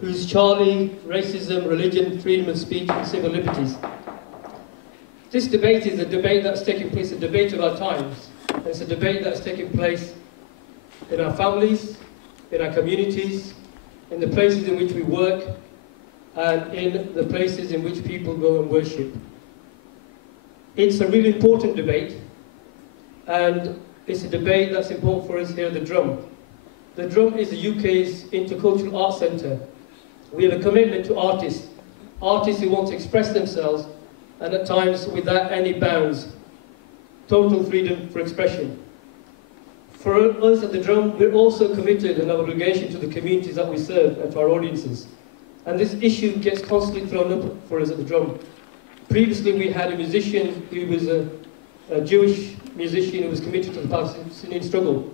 who's Charlie, racism, religion, freedom of speech and civil liberties. This debate is a debate that's taking place, a debate of our times. And it's a debate that's taking place in our families, in our communities, in the places in which we work, and in the places in which people go and worship. It's a really important debate, and it's a debate that's important for us here at the Drum. The Drum is the UK's intercultural arts centre. We have a commitment to artists who want to express themselves, and at times without any bounds. Total freedom for expression. For us at the Drum, we're also committed and an obligation to the communities that we serve and to our audiences. And this issue gets constantly thrown up for us at the Drum. Previously, we had a musician who was a Jewish musician who was committed to the Palestinian struggle.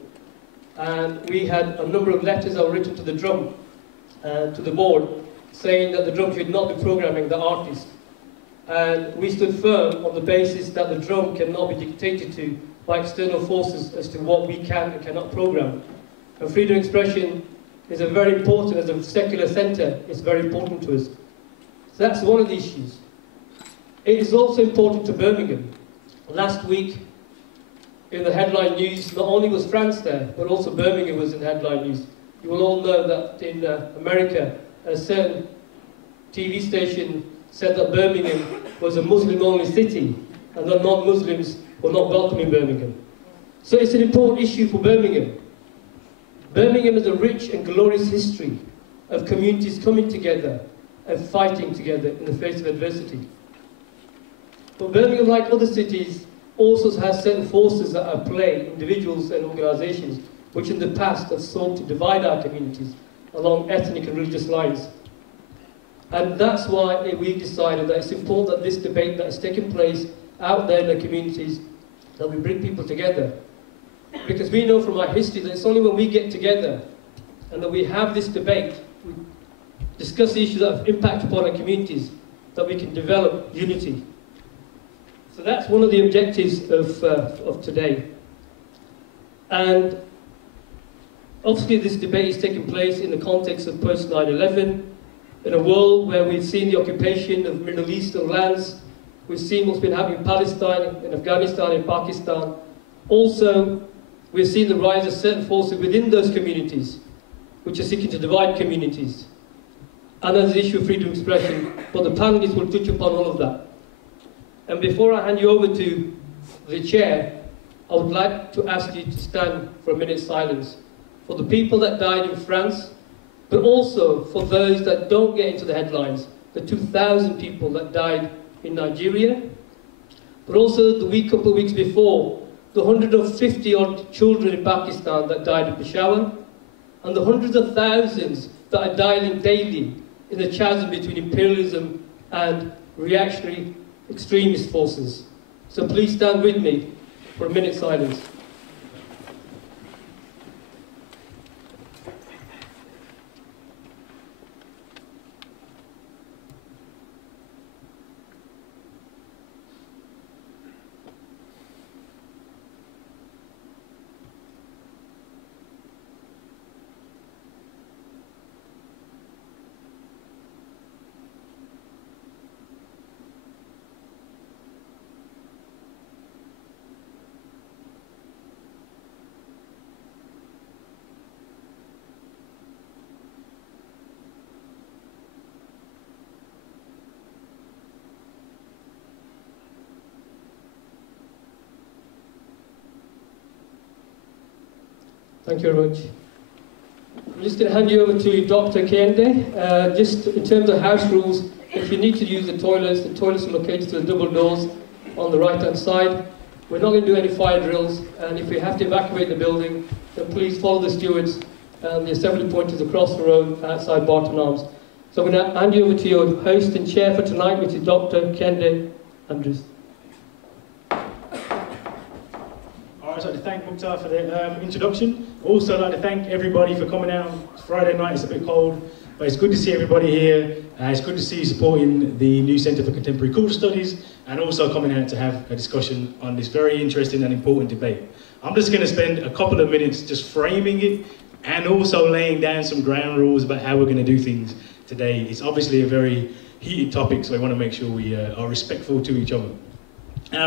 And we had a number of letters that were written to the Drum, to the board, saying that the Drum should not be programming the artist. And we stood firm on the basis that the Drum cannot be dictated to by external forces as to what we can and cannot program. And freedom of expression is a very important, as a secular centre, it's very important to us. So that's one of the issues. It is also important to Birmingham. Last week, in the headline news, not only was France there, but also Birmingham was in the headline news. You will all know that in America, a certain TV station said that Birmingham was a Muslim-only city, and that non-Muslims were not welcome in Birmingham. So it's an important issue for Birmingham. Birmingham has a rich and glorious history of communities coming together and fighting together in the face of adversity. But Birmingham, like other cities, also has certain forces that are at play, individuals and organisations, which in the past have sought to divide our communities along ethnic and religious lines. And that's why we've decided that it's important that this debate that is taking place out there in the communities, that we bring people together. Because we know from our history that it's only when we get together and that we have this debate, we discuss the issues that have impact upon our communities, that we can develop unity. So that's one of the objectives of today. And obviously this debate is taking place in the context of post 9/11, in a world where we've seen the occupation of Middle Eastern lands, we've seen what's been happening in Palestine, in Afghanistan, in Pakistan. Also, we've seen the rise of certain forces within those communities, which are seeking to divide communities. And there's the issue of freedom of expression, but the panelists will touch upon all of that. And before I hand you over to the chair, I would like to ask you to stand for a minute's silence for the people that died in France, but also for those that don't get into the headlines, the 2,000 people that died in Nigeria, but also the couple of weeks before, the 150-odd children in Pakistan that died in Peshawar, and the hundreds of thousands that are dying daily in the chasm between imperialism and reactionary extremist forces. So please stand with me for a minute's silence. Thank you very much. I'm just going to hand you over to Dr. KEHINDE. Just in terms of house rules, if you need to use the toilets are located to the double doors on the right-hand side. We're not going to do any fire drills, and if we have to evacuate the building, then please follow the stewards and the assembly point is across the road outside Barton Arms. So I'm going to hand you over to your host and chair for tonight, which is Dr. KEHINDE Andrews. I'd like to thank Mukhtar for the introduction. Also, I'd like to thank everybody for coming out. It's Friday night, it's a bit cold, but it's good to see everybody here. It's good to see you supporting the new Centre for Contemporary Cultural Studies and also coming out to have a discussion on this very interesting and important debate. I'm just going to spend a couple of minutes just framing it and also laying down some ground rules about how we're going to do things today. It's obviously a very heated topic, so I want to make sure we are respectful to each other.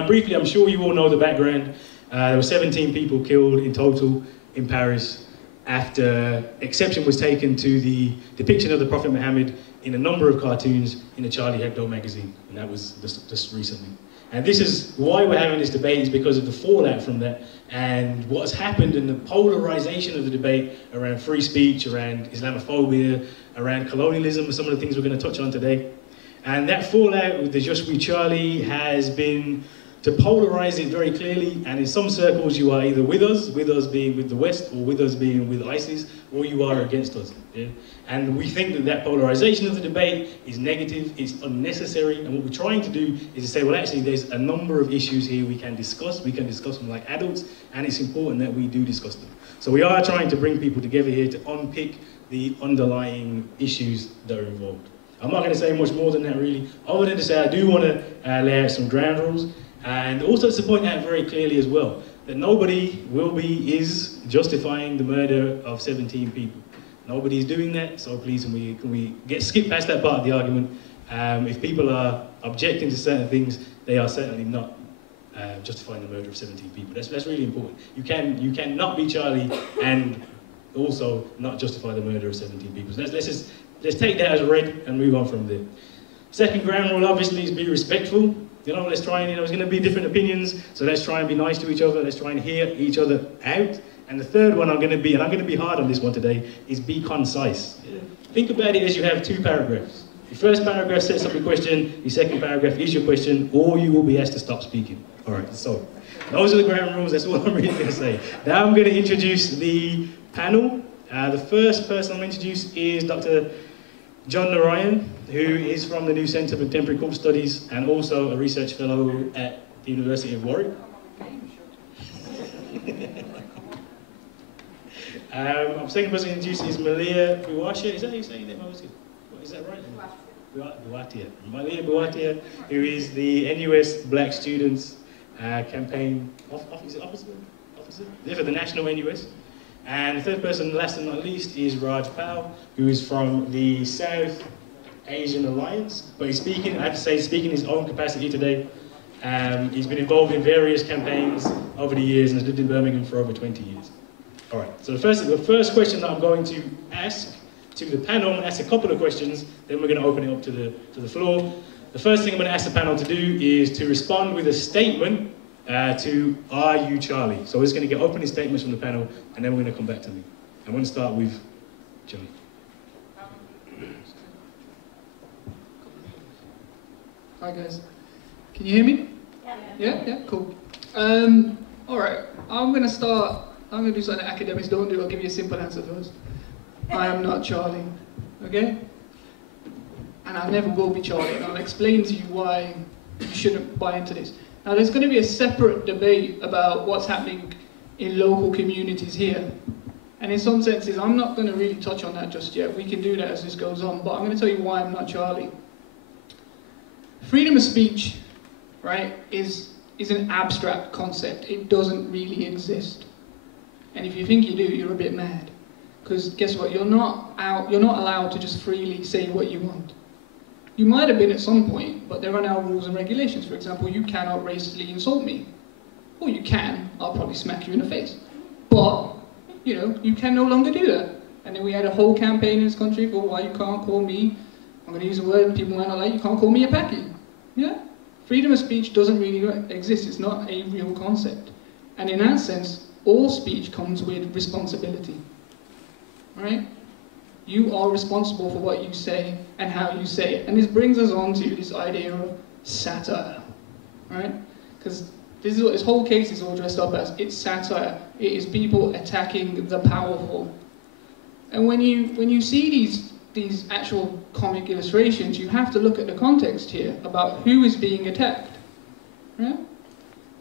Briefly, I'm sure you all know the background. There were 17 people killed in total in Paris after exception was taken to the depiction of the Prophet Muhammad in a number of cartoons in the Charlie Hebdo magazine, and that was just recently. And this is why we're having this debate, is because of the fallout from that and what's happened in the polarization of the debate around free speech, around Islamophobia, around colonialism, some of the things we're going to touch on today. And that fallout with the Je suis Charlie has been to polarize it very clearly, and in some circles you are either with us being with the West, or with us being with ISIS, or you are against us. Yeah? And we think that that polarization of the debate is negative, it's unnecessary, and what we're trying to do is to say, well, actually there's a number of issues here we can discuss them like adults, and it's important that we do discuss them. So we are trying to bring people together here to unpick the underlying issues that are involved. I'm not going to say much more than that really, other than to say I do want to lay out some ground rules. And also to point out very clearly as well, that nobody is justifying the murder of 17 people. Nobody's doing that, so please can we skip past that part of the argument. If people are objecting to certain things, they are certainly not justifying the murder of 17 people. That's really important. You can not be Charlie and also not justify the murder of 17 people. So let's take that as read and move on from there. Second ground rule obviously is be respectful. You know, let's try and, there's going to be different opinions, so let's try and be nice to each other, let's try and hear each other out. And the third one I'm going to be hard on this one today, is be concise. Yeah. Think about it as you have two paragraphs. Your first paragraph sets up your question, your second paragraph is your question, or you will be asked to stop speaking. All right, so those are the ground rules, that's all I'm really going to say. Now I'm going to introduce the panel. The first person I'm going to introduce is Dr. John Narayan, who is from the New Centre for Contemporary Cultural Studies and also a research fellow at the University of Warwick. Second person to introduce is MALIA BOUATTIA. Is that how you say that? Is that right? BOUATTIA. MALIA BOUATTIA, who is the NUS Black Students Campaign officer for the National NUS. And the third person, last and not least, is Raj Pal, who is from the South Asian Alliance. But he's speaking, I have to say, speaking in his own capacity today. He's been involved in various campaigns over the years and has lived in Birmingham for over 20 years. All right, so the first question that I'm going to ask to the panel, I'm going to ask a couple of questions, then we're going to open it up to the floor. The first thing I'm going to ask the panel to do is to respond with a statement to "Are you Charlie?" So we're just going to get opening statements from the panel, and then we're going to come back to me. I'm going to start with Johnny. Hi guys, can you hear me? Yeah, cool. All right, I'm going to do something academics don't do. I'll give you a simple answer first. I am not Charlie, okay? And I never will be Charlie, and I'll explain to you why you shouldn't buy into this. Now, there's going to be a separate debate about what's happening in local communities here. And in some senses, I'm not going to really touch on that just yet. We can do that as this goes on, but I'm going to tell you why I'm not Charlie. Freedom of speech, right, is an abstract concept. It doesn't really exist. And if you think you do, you're a bit mad. Because guess what? You're not allowed to just freely say what you want. You might have been at some point, but there are now rules and regulations. For example, you cannot racistly insult me. Or you can, I'll probably smack you in the face. But, you know, you can no longer do that. And then we had a whole campaign in this country for why you can't call me, I'm going to use a word people might not like, you can't call me a packy. Yeah? Freedom of speech doesn't really exist. It's not a real concept. And in that sense, all speech comes with responsibility. Right? You are responsible for what you say and how you say it. And this brings us on to this idea of satire. Right? Because this is what this whole case is all dressed up as. It's satire. It is people attacking the powerful. And when you see these actual comic illustrations, you have to look at the context here about who is being attacked. Right?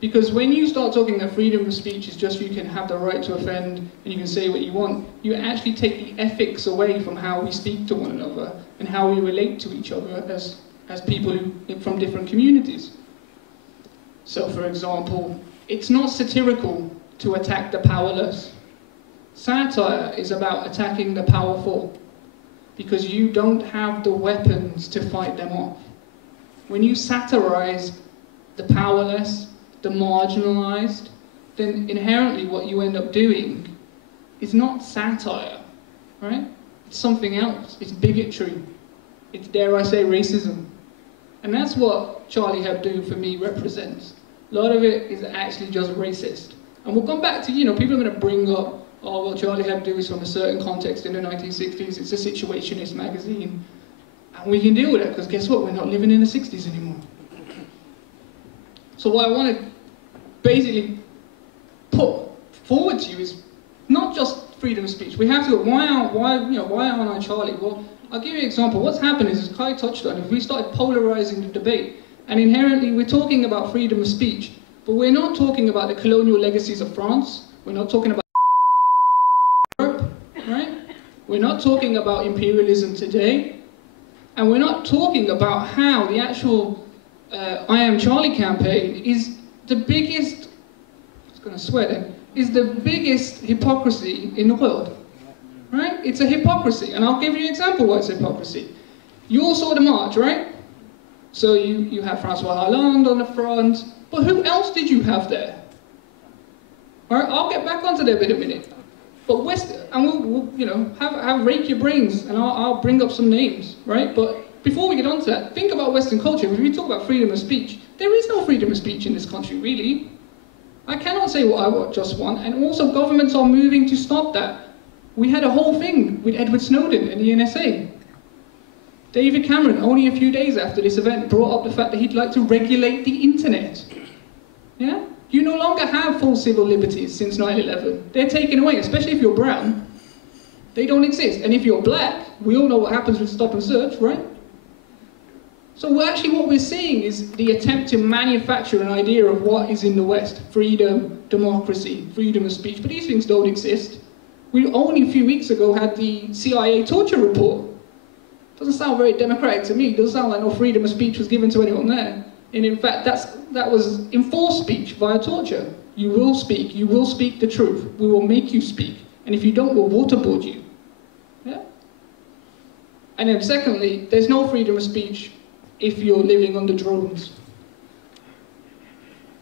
Because when you start talking that freedom of speech is just you can have the right to offend and you can say what you want, you actually take the ethics away from how we speak to one another and how we relate to each other as people from different communities. So for example, it's not satirical to attack the powerless. Satire is about attacking the powerful, because you don't have the weapons to fight them off. When you satirize the powerless, the marginalized, then inherently what you end up doing is not satire, right? It's something else. It's bigotry. It's, dare I say, racism. And that's what Charlie Hebdo for me represents. A lot of it is actually just racist. And we'll come back to, you know, people are going to bring up, oh, well, Charlie Hebdo is from a certain context in the 1960s. It's a situationist magazine. And we can deal with it, because guess what? We're not living in the 60s anymore. So what I want to basically put forward to you is not just freedom of speech. We have to go, why aren't I Charlie? Well, I'll give you an example. What's happened is, as Kai touched on, if we started polarizing the debate, and inherently we're talking about freedom of speech, but we're not talking about the colonial legacies of France. We're not talking about Europe, right? We're not talking about imperialism today. And we're not talking about how the actual I Am Charlie campaign is the biggest, I was going to swear then, is the biggest hypocrisy in the world, right? It's a hypocrisy, and I'll give you an example why it's hypocrisy. You all saw the march, right? So you have Francois Hollande on the front, but who else did you have there? All right, I'll get back onto that in a minute. But we'll you know, have rake your brains, and I'll bring up some names, right? But before we get onto that, think about Western culture. When we talk about freedom of speech, there is no freedom of speech in this country, really. I cannot say what I just want, and also governments are moving to stop that. We had a whole thing with Edward Snowden and the NSA. David Cameron, only a few days after this event, brought up the fact that he'd like to regulate the internet. Yeah? You no longer have full civil liberties since 9/11. They're taken away, especially if you're brown. They don't exist. And if you're black, we all know what happens with stop and search, right? So actually what we're seeing is the attempt to manufacture an idea of what is in the West. Freedom, democracy, freedom of speech. But these things don't exist. We only a few weeks ago had the CIA torture report. Doesn't sound very democratic to me. Doesn't sound like no freedom of speech was given to anyone there. And in fact, that was enforced speech via torture. You will speak the truth. We will make you speak. And if you don't, we'll waterboard you. Yeah? And then secondly, there's no freedom of speech if you're living under drones.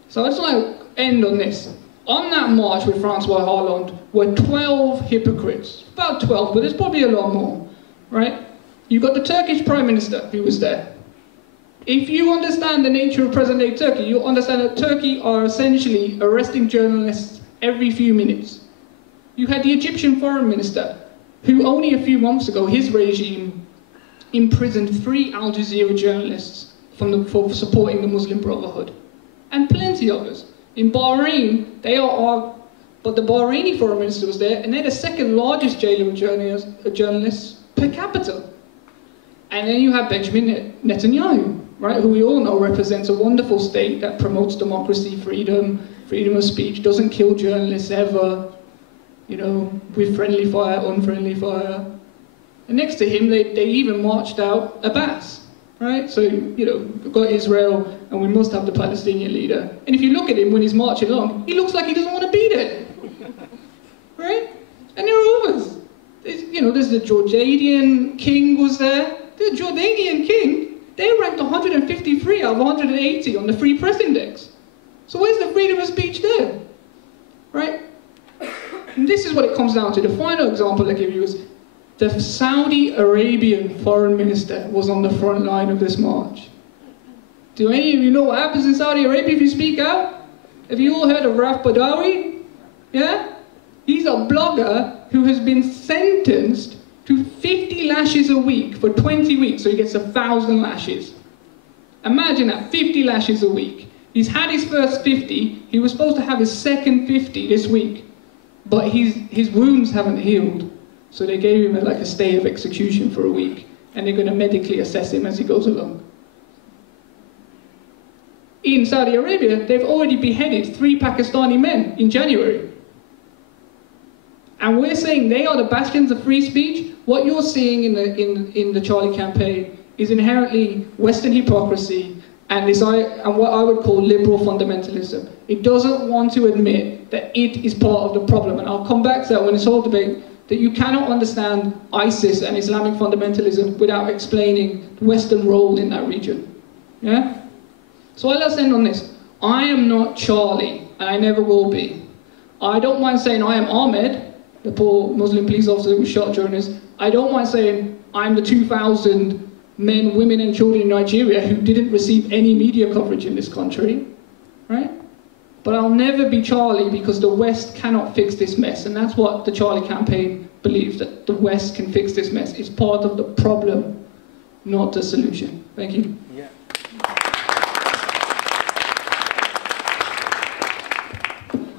So I just want to end on this. On that march with Francois Hollande were 12 hypocrites. About 12, but there's probably a lot more, right? You've got the Turkish Prime Minister who was there. If you understand the nature of present-day Turkey, you'll understand that Turkey are essentially arresting journalists every few minutes. You had the Egyptian Foreign Minister, who only a few months ago, his regime imprisoned 3 Al Jazeera journalists for supporting the Muslim Brotherhood. And plenty others. In Bahrain, but the Bahraini Foreign Minister was there, and they're the second largest jailer of journalists per capita. And then you have Benjamin Netanyahu, right, who we all know represents a wonderful state that promotes democracy, freedom of speech, doesn't kill journalists ever, you know, with friendly fire, unfriendly fire. And next to him, they even marched out Abbas, right? So, you know, we've got Israel, and we must have the Palestinian leader. And if you look at him when he's marching along, he looks like he doesn't want to be there, right? And there are others. There's the Jordanian king was there. The Jordanian king, they ranked 153 out of 180 on the Free Press Index. So where's the freedom of speech there? Right? And this is what it comes down to. The final example I give you is the Saudi Arabian foreign minister was on the front line of this march. Do any of you know what happens in Saudi Arabia if you speak out? Have you all heard of Raf Badawi? Yeah? He's a blogger who has been sentenced to 50 lashes a week for 20 weeks, so he gets 1,000 lashes. Imagine that, 50 lashes a week. He's had his first 50, he was supposed to have his second 50 this week, but his wounds haven't healed, so they gave him a stay of execution for a week, and they're going to medically assess him as he goes along. In Saudi Arabia, they've already beheaded 3 Pakistani men in January. And we're saying they are the bastions of free speech. What you're seeing in the Charlie campaign is inherently Western hypocrisy and what I would call liberal fundamentalism. It doesn't want to admit that it is part of the problem, and I'll come back to that when this whole debate, that you cannot understand ISIS and Islamic fundamentalism without explaining the Western role in that region. Yeah? So let's end on this. I am not Charlie, and I never will be. I don't mind saying I am Ahmed, the poor Muslim police officer who was shot during this. I don't mind saying I'm the 2,000 men, women and children in Nigeria who didn't receive any media coverage in this country, right? But I'll never be Charlie because the West cannot fix this mess, and that's what the Charlie campaign believes, that the West can fix this mess. It's part of the problem, not the solution. Thank you. Yeah.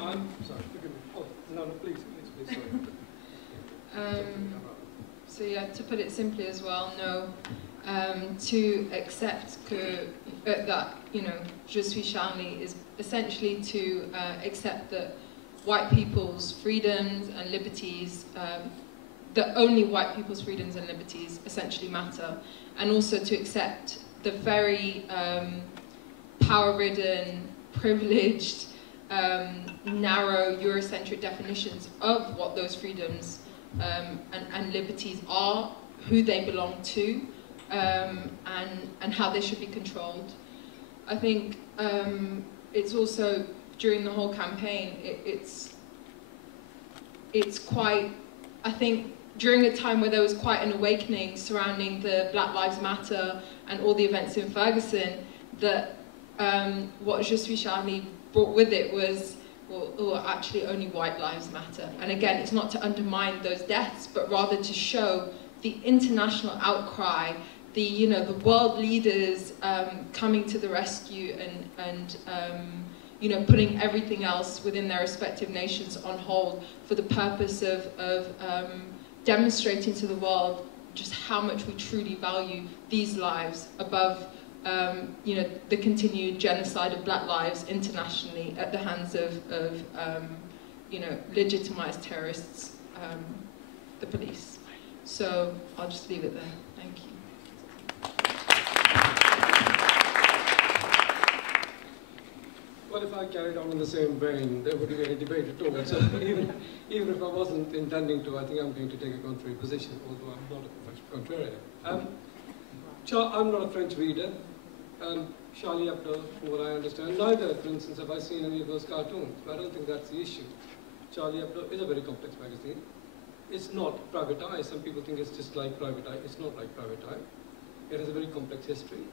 I'm sorry, forgive me. Oh, no, please, sorry. So yeah, to put it simply as well, no. To accept that, you know, je suis Charlie is essentially to accept that white people's freedoms and liberties, that only white people's freedoms and liberties essentially matter, and also to accept the very power-ridden, privileged, narrow, Eurocentric definitions of what those freedoms and liberties are, who they belong to, and how they should be controlled. I think it's also, during the whole campaign, it's quite, I think, during a time where there was quite an awakening surrounding the Black Lives Matter and all the events in Ferguson, that what Je suis Charlie brought with it was, well, actually only white lives matter. And again, it's not to undermine those deaths, but rather to show the international outcry, the world leaders coming to the rescue and putting everything else within their respective nations on hold for the purpose of demonstrating to the world just how much we truly value these lives above the continued genocide of black lives internationally at the hands of legitimized terrorists, the police. So I'll just leave it there. Thank you. Well, if I carried on in the same vein, there wouldn't be any debate at all. So even if I wasn't intending to, I think I'm going to take a contrary position, although I'm not a professional contrarian. I'm not a French reader. Charlie Hebdo, from what I understand, neither, for instance, have I seen any of those cartoons. But I don't think that's the issue. Charlie Hebdo is a very complex magazine. It's not Private Eye. Some people think it's just like Private Eye. It's not like Private Eye. It has a very complex history.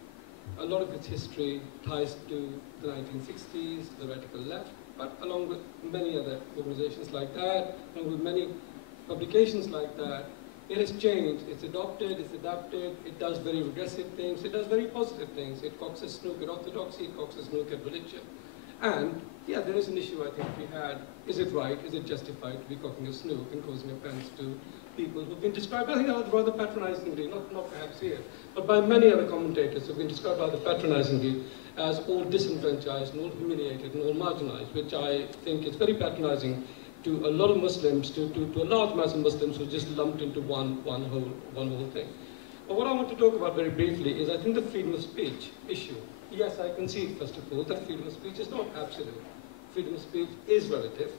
A lot of its history ties to the 1960s, the radical left, but along with many other organizations like that, along with many publications like that, it has changed. It's adopted, it's adapted, it does very regressive things, it does very positive things. It cocks a snook at orthodoxy, it cocks a snook at religion. And, yeah, there is an issue I think we had. Is it right, is it justified to be cocking a snook and causing offense to people who've been described, I think rather patronizingly, not perhaps here, but by many other commentators who've been described rather patronizingly as all disenfranchised and all humiliated and all marginalized, which I think is very patronizing to a lot of Muslims, to a large mass of Muslims who are just lumped into one whole thing. But what I want to talk about very briefly is, I think, the freedom of speech issue. Yes, I concede, first of all, that freedom of speech is not absolute. Freedom of speech is relative.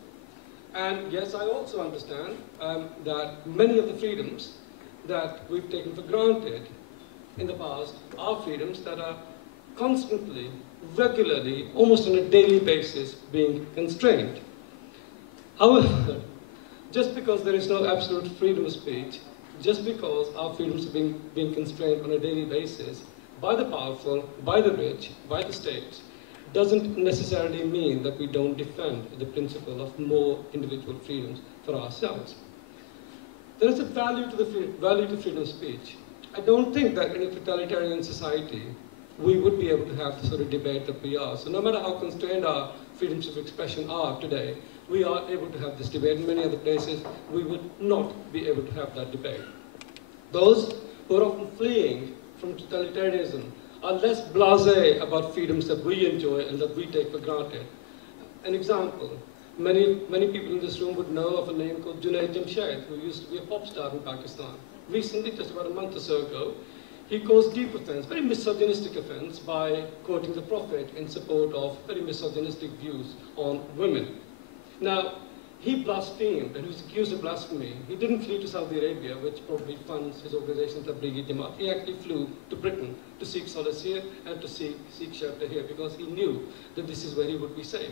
And yes, I also understand that many of the freedoms that we've taken for granted in the past are freedoms that are constantly, regularly, almost on a daily basis being constrained. However, just because there is no absolute freedom of speech, just because our freedoms are being constrained on a daily basis by the powerful, by the rich, by the states, doesn't necessarily mean that we don't defend the principle of more individual freedoms for ourselves. There is a value to freedom of speech. I don't think that in a totalitarian society we would be able to have the sort of debate that we are. So no matter how constrained our freedoms of expression are today, we are able to have this debate. In many other places, we would not be able to have that debate. Those who are often fleeing from totalitarianism are less blasé about freedoms that we enjoy and that we take for granted. An example, many people in this room would know of a name called Junaid Jamshed, who used to be a pop star in Pakistan. Recently, just about a month or so ago, he caused deep offense, very misogynistic offense, by quoting the Prophet in support of very misogynistic views on women. Now, he blasphemed, and he was accused of blasphemy. He didn't flee to Saudi Arabia, which probably funds his organization, Tablighi Jamaat. He actually flew to Britain to seek solace here and to seek shelter here, because he knew that this is where he would be safe.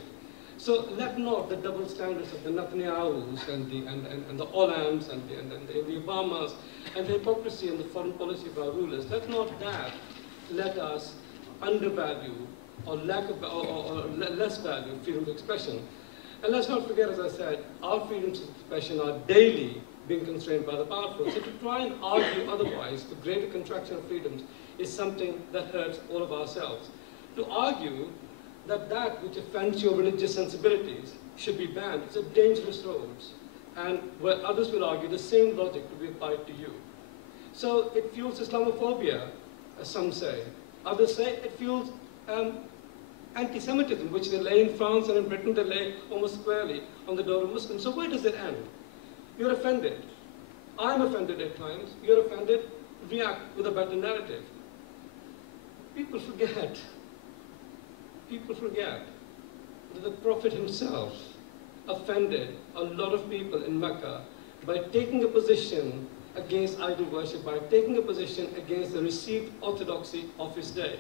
So let not the double standards of the Netanyahus and the Hollams and the Obamas and the hypocrisy and the foreign policy of our rulers, let not that let us undervalue or less value freedom of expression. And let's not forget, as I said, our freedoms of expression are daily being constrained by the powerful. So to try and argue otherwise, the greater contraction of freedoms is something that hurts all of ourselves. To argue that which offends your religious sensibilities should be banned is a dangerous road. And where others will argue the same logic to be applied to you. So it fuels Islamophobia, as some say. Others say it fuels anti-Semitism, which they lay in France and in Britain, they lay almost squarely on the door of Muslims. So where does it end? You're offended. I'm offended at times. You're offended. React with a better narrative. People forget that the Prophet himself offended a lot of people in Mecca by taking a position against idol worship, by taking a position against the received orthodoxy of his day.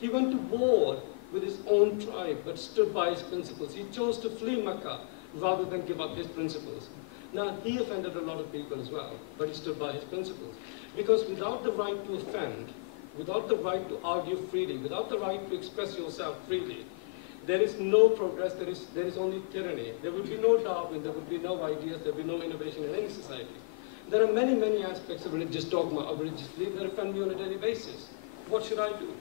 He went to war with his own tribe, but stood by his principles. He chose to flee Mecca rather than give up his principles. Now, he offended a lot of people as well, but he stood by his principles. Because without the right to offend, without the right to argue freely, without the right to express yourself freely, there is no progress, there is only tyranny. There will be no Darwin, there will be no ideas, there will be no innovation in any society. There are many, many aspects of religious dogma, of religious belief that offend me on a daily basis. What should I do?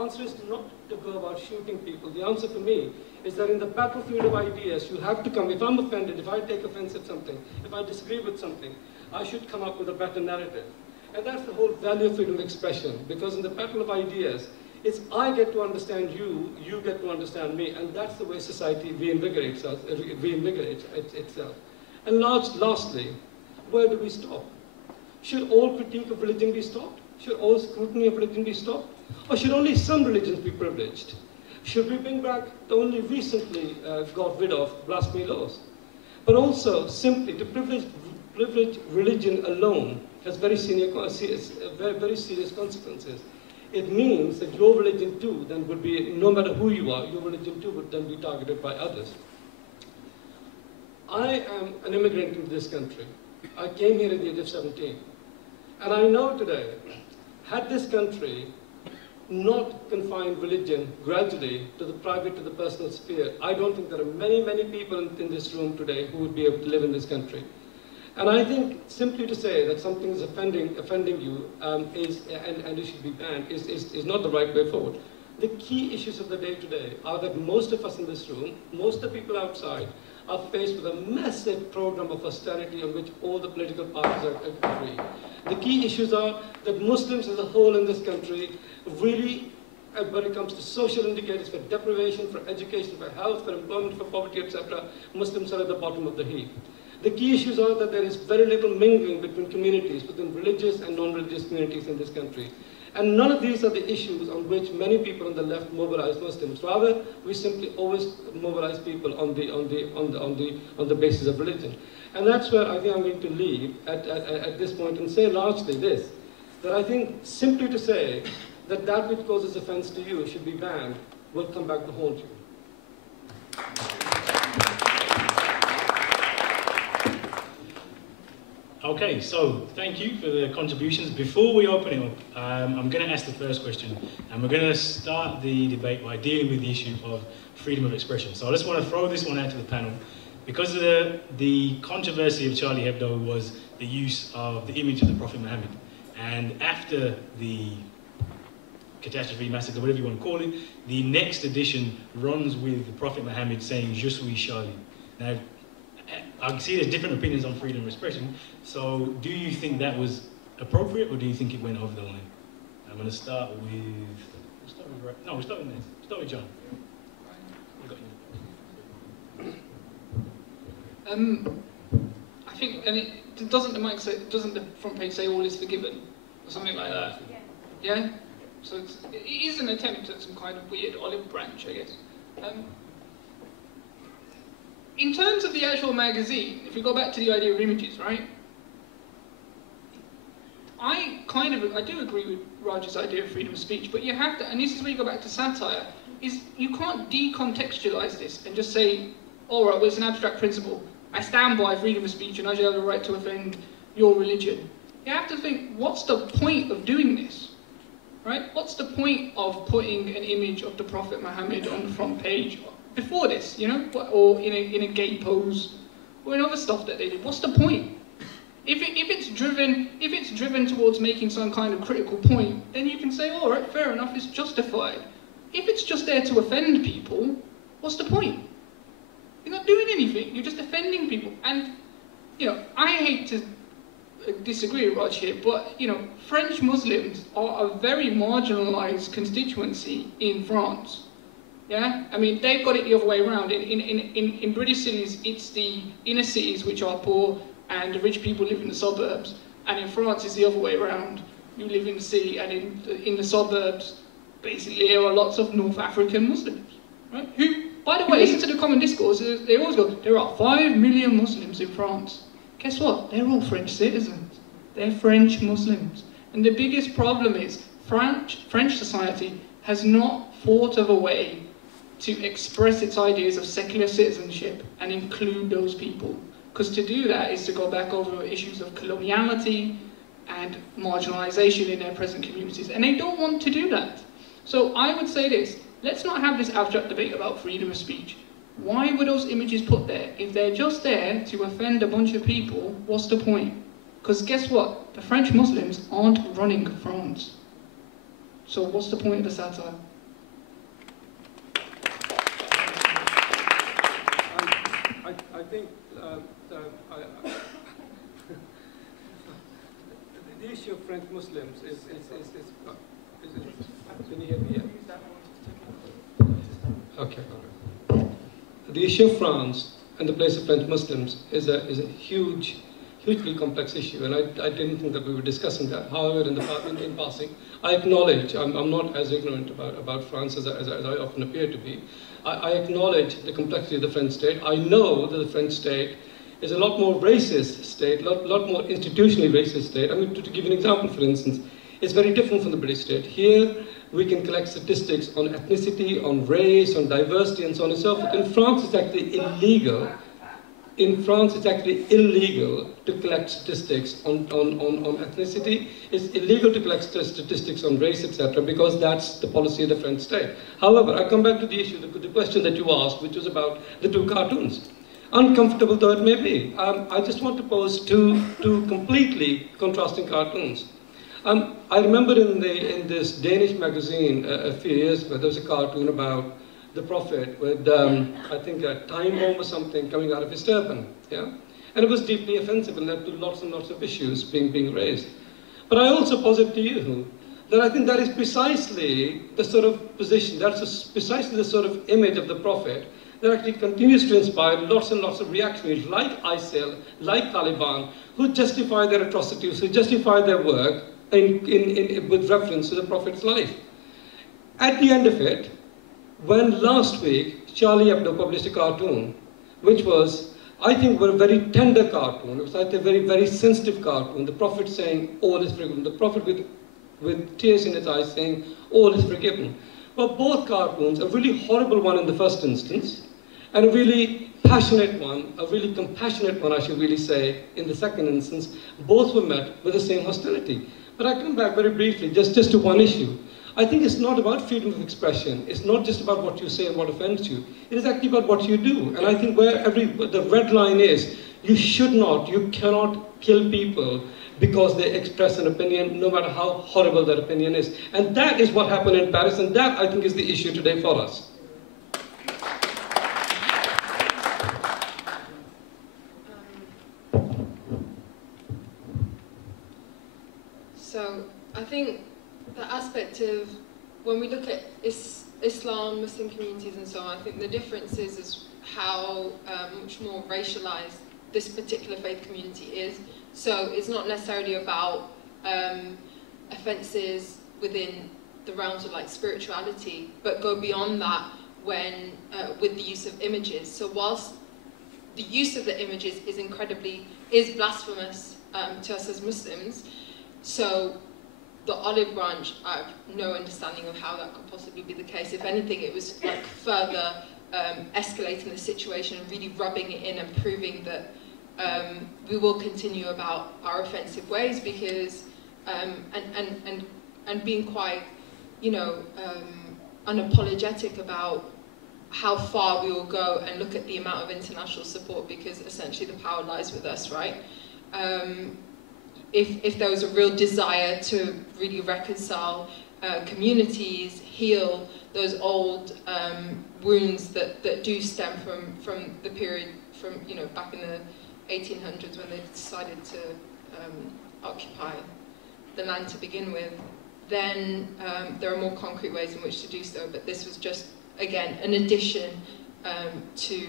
Answer is not to go about shooting people. The answer for me is that in the battlefield of ideas, you have to come. If I'm offended, if I take offense at something, if I disagree with something, I should come up with a better narrative. And that's the whole value of freedom of expression, because in the battle of ideas, it's I get to understand you, you get to understand me, and that's the way society reinvigorates itself. And lastly, where do we stop? Should all critique of religion be stopped? Should all scrutiny of religion be stopped? Or should only some religions be privileged? Should we bring back the only recently got rid of blasphemy laws? But also, simply to privilege religion alone has very serious consequences. It means that your religion too then would be, no matter who you are, your religion too would then be targeted by others. I am an immigrant into this country. I came here at the age of 17. And I know today, had this country not confined religion gradually to the private, to the personal sphere, I don't think there are many, many people in this room today who would be able to live in this country. And I think simply to say that something is offending you and it should be banned is not the right way forward. The key issues of the day today are that most of us in this room, most of the people outside, are faced with a massive program of austerity on which all the political parties agree. The key issues are that Muslims as a whole in this country really, when it comes to social indicators for deprivation, for education, for health, for employment, for poverty, etc., Muslims are at the bottom of the heap. The key issues are that there is very little mingling between communities, between religious and non-religious communities in this country. And none of these are the issues on which many people on the left mobilize Muslims. Rather, we simply always mobilize people on the basis of religion. And that's where I think I'm going to leave at this point and say largely this, that I think simply to say that that which causes offense to you should be banned will come back to haunt you. Okay, so thank you for the contributions. Before we open it up, I'm going to ask the first question, and we're going to start the debate by dealing with the issue of freedom of expression. So I just want to throw this one out to the panel. Because of the controversy of Charlie Hebdo was the use of the image of the Prophet Muhammad. And after the catastrophe, massacre, whatever you want to call it, the next edition runs with the Prophet Muhammad saying, "Je suis Charlie." Now, I see there's different opinions on freedom of expression, so do you think that was appropriate, or do you think it went over the line? I'm going to start with... we'll start with John. I think, and doesn't the front page say all is forgiven, or something like that? Yeah? So it is an attempt at some kind of weird olive branch, I guess. In terms of the actual magazine, if we go back to the idea of images, right? I do agree with Raj's idea of freedom of speech, but you have to, and this is where you go back to satire, is you can't decontextualize this and just say, all right, well, it's an abstract principle. I stand by freedom of speech and I should have the right to offend your religion. You have to think, what's the point of doing this? Right? What's the point of putting an image of the Prophet Muhammad on the front page before this, you know, or in a gay pose, or in other stuff that they did? What's the point? If it's driven towards making some kind of critical point, then you can say, all right, fair enough, it's justified. If it's just there to offend people, what's the point? You're not doing anything. You're just offending people. And you know, I hate to disagree with Raj here, but you know, French Muslims are a very marginalised constituency in France. Yeah, I mean, they've got it the other way around. In British cities, it's the inner cities which are poor, and the rich people live in the suburbs. And in France, it's the other way around. You live in the city, and in the suburbs, basically, there are lots of North African Muslims, right? Who, by the way, listen to the common discourse. They always go, there are 5 million Muslims in France. Guess what? They're all French citizens. They're French Muslims. And the biggest problem is French society has not thought of a way to express its ideas of secular citizenship and include those people. Because to do that is to go back over issues of coloniality and marginalization in their present communities. And they don't want to do that. So I would say this, let's not have this abstract debate about freedom of speech. Why were those images put there? If they're just there to offend a bunch of people, what's the point? Because guess what? The French Muslims aren't running France. So what's the point of the satire? I think the issue of French Muslims is can you hear me? Yeah. Okay. The issue of France and the place of French Muslims is a hugely complex issue, and I didn't think that we were discussing that. However, in passing, I acknowledge I'm not as ignorant about France as I often appear to be. I acknowledge the complexity of the French state. I know that the French state is a lot more racist state, a lot more institutionally racist state. I mean, to give an example, for instance, it's very different from the British state. Here, we can collect statistics on ethnicity, on race, on diversity, and so on and so forth. In France, it's actually illegal. In France, it's actually illegal to collect statistics on ethnicity. It's illegal to collect statistics on race, etc., because that's the policy of the French state. However, I come back to the issue, the question that you asked, which was about the 2 cartoons. Uncomfortable though it may be, I just want to pose two completely contrasting cartoons. I remember in this Danish magazine a few years ago, there was a cartoon about the Prophet with, I think, a time bomb or something coming out of his turban. Yeah? And it was deeply offensive and led to lots and lots of issues being raised. But I also posit to you that I think that is precisely the sort of position, that's precisely the sort of image of the Prophet that actually continues to inspire lots and lots of reactionaries like ISIL, like Taliban, who justify their atrocities, who justify their work with reference to the Prophet's life. At the end of it, when last week Charlie Hebdo published a cartoon, which was, I think, a very tender cartoon, it was like a very, very sensitive cartoon, the Prophet saying, all is forgiven, the Prophet with tears in his eyes saying, all is forgiven. Well, both cartoons, a really horrible one in the first instance, and a really passionate one, a really compassionate one, I should really say, in the second instance, both were met with the same hostility. But I come back very briefly, just to one issue. I think it's not about freedom of expression. It's not just about what you say and what offends you. It is actually about what you do. And I think where the red line is, you cannot kill people because they express an opinion, no matter how horrible that opinion is. And that is what happened in Paris, and that, I think, is the issue today for us. So I think the aspect of, when we look at Islam, Muslim communities and so on, I think the difference is how much more racialized this particular faith community is. So it's not necessarily about offences within the realms of like spirituality, but go beyond that when with the use of images. So whilst the use of the images is blasphemous to us as Muslims, so the olive branch, I have no understanding of how that could possibly be the case. If anything, it was like further escalating the situation and really rubbing it in and proving that we will continue about our offensive ways, because and being quite, you know, unapologetic about how far we will go and look at the amount of international support, because essentially the power lies with us, right? If there was a real desire to really reconcile communities, heal those old wounds that do stem from the period from, you know, back in the 1800s when they decided to occupy the land to begin with, then there are more concrete ways in which to do so. But this was just, again, an addition to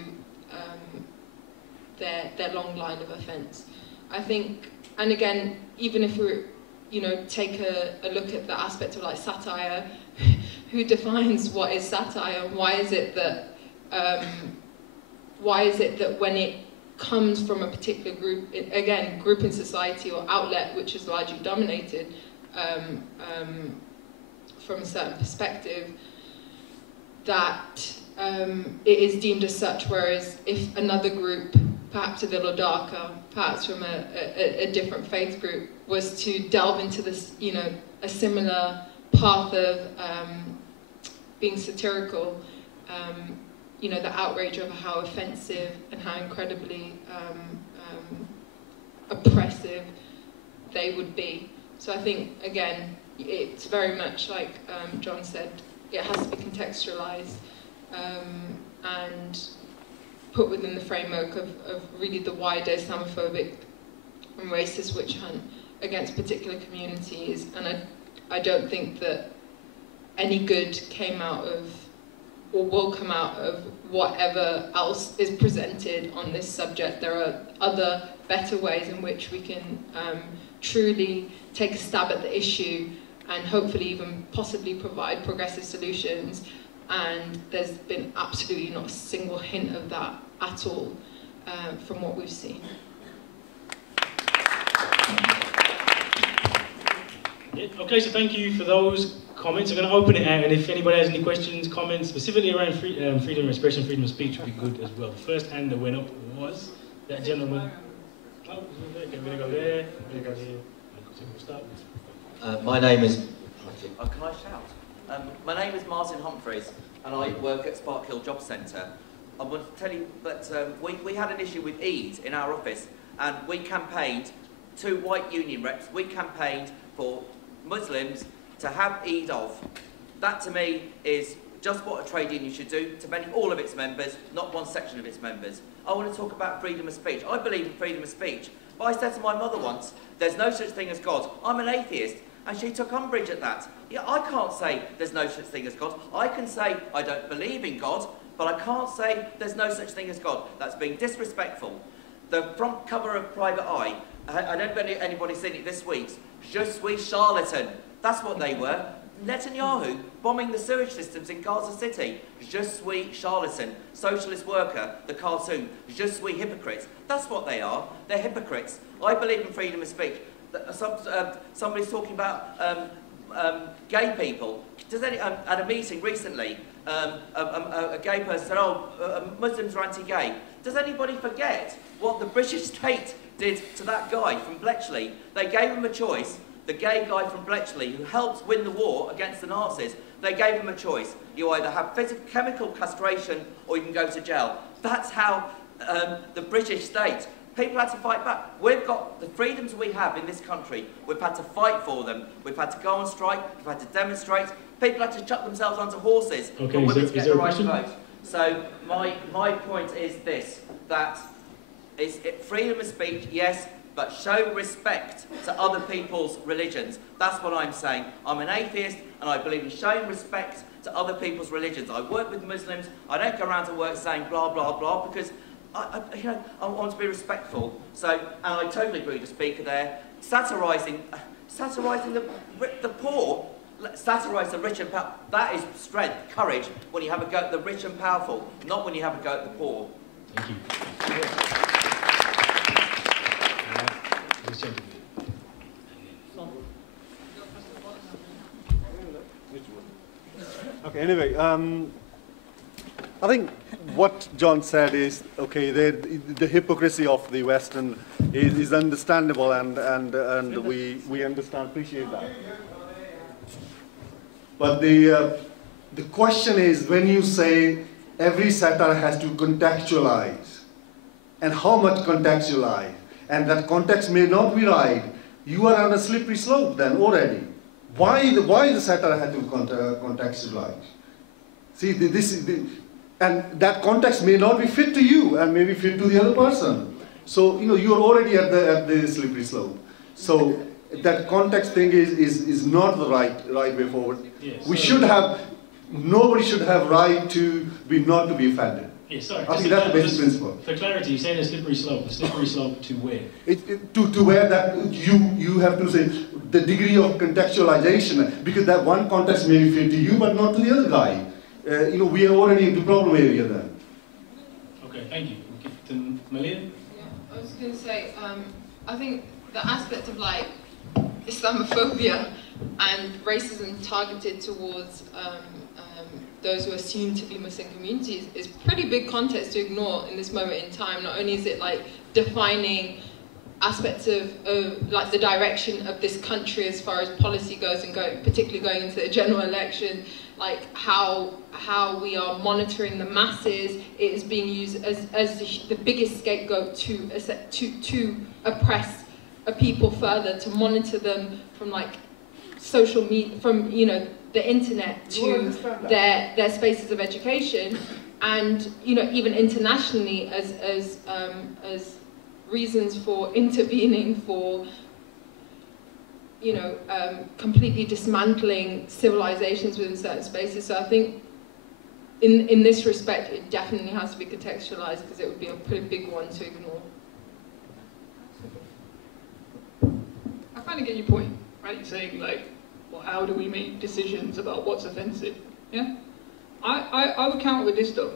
their long line of offence. I think, and again, even if we, you know, take a look at the aspect of like satire, who defines what is satire? Why is it that when it comes from a particular group, group in society or outlet which is largely dominated from a certain perspective, that it is deemed as such, whereas if another group, perhaps a little darker, perhaps from a different faith group, was to delve into this, you know, a similar path of being satirical, you know, the outrage over how offensive and how incredibly oppressive they would be. So I think, again, it's very much like John said, it has to be contextualized and put within the framework of really the wider Islamophobic and racist witch hunt against particular communities. And I don't think that any good came out of or will come out of whatever else is presented on this subject. There are other better ways in which we can truly take a stab at the issue and hopefully even possibly provide progressive solutions. And there's been absolutely not a single hint of that at all from what we've seen. Yeah, okay, so thank you for those comments. I'm going to open it out, and if anybody has any questions, comments, specifically around freedom of expression, freedom of speech, would be good as well. The first hand that went up was that gentleman. Oh, we're going to go there, we're going to go here. We'll start with... My name is... Oh, can I shout? My name is Martin Humphreys, and I work at Spark Hill Job Centre. I want to tell you that we had an issue with Eid in our office, and we campaigned, 2 white union reps, we campaigned for Muslims to have Eid off. That to me is just what a trade union should do to all of its members, not one section of its members. I want to talk about freedom of speech. I believe in freedom of speech, but I said to my mother once, there's no such thing as God. I'm an atheist, and she took umbrage at that. Yeah, I can't say there's no such thing as God. I can say I don't believe in God, but I can't say there's no such thing as God. That's being disrespectful. The front cover of Private Eye, I don't know if anybody's seen it this week, Je suis charlatan. That's what they were. Netanyahu bombing the sewage systems in Gaza City. Je suis charlatan. Socialist worker, the cartoon. Je suis hypocrite. That's what they are. They're hypocrites. I believe in freedom of speech. Somebody's talking about gay people. At a meeting recently, a gay person said, oh, Muslims are anti-gay. Does anybody forget what the British state did to that guy from Bletchley? They gave him a choice. The gay guy from Bletchley, who helped win the war against the Nazis, they gave him a choice. You either have chemical castration or you can go to jail. That's how the British state, people had to fight back. We've got the freedoms we have in this country. We've had to fight for them. We've had to go on strike. We've had to demonstrate. People had to chuck themselves onto horses for women to get the right to vote. So my point is this, that freedom of speech, yes, but show respect to other people's religions. That's what I'm saying. I'm an atheist, and I believe in showing respect to other people's religions. I work with Muslims. I don't go around to work saying blah, blah, blah, because I want to be respectful. So, and I totally agree with the speaker there, satirising the poor. satirise the rich and powerful. That is strength, courage, when you have a go at the rich and powerful, not when you have a go at the poor. Thank you. Okay, anyway, I think what John said is, okay, the hypocrisy of the Western is understandable, and we understand, appreciate that. But the question is, when you say every satire has to contextualize, and how much contextualize, and that context may not be right, you are on a slippery slope then already. Why the satire had to contextualize? See, and that context may not be fit to you, and maybe fit to the other person. So you're already at the slippery slope. So that context thing is not the right way forward. Yes, we should have. Nobody should have right to not to be offended. Yeah, sorry. I think that's the basic principle. For clarity, you say a slippery slope. A slippery slope to where? To where that you have to say the degree of contextualization, because that one context may be fit to you, but not to the other guy. We are already into problem area then. Okay, thank you. We'll give it to MALIA. Yeah, I was going to say, I think the aspect of like Islamophobia and racism targeted towards those who are assumed to be Muslim communities is pretty big context to ignore in this moment in time. Not only is it like defining aspects of like the direction of this country as far as policy goes, and particularly going into the general election, like how we are monitoring the masses. It is being used as the biggest scapegoat to oppress a people further, to monitor them from like social media, from the internet to their spaces of education, and even internationally as reasons for intervening, for completely dismantling civilizations within certain spaces. So I think in this respect it definitely has to be contextualized, because it would be a pretty big one to ignore. I kind of get your point, right? You're saying like, well, how do we make decisions about what's offensive? Yeah, I would counter with this though.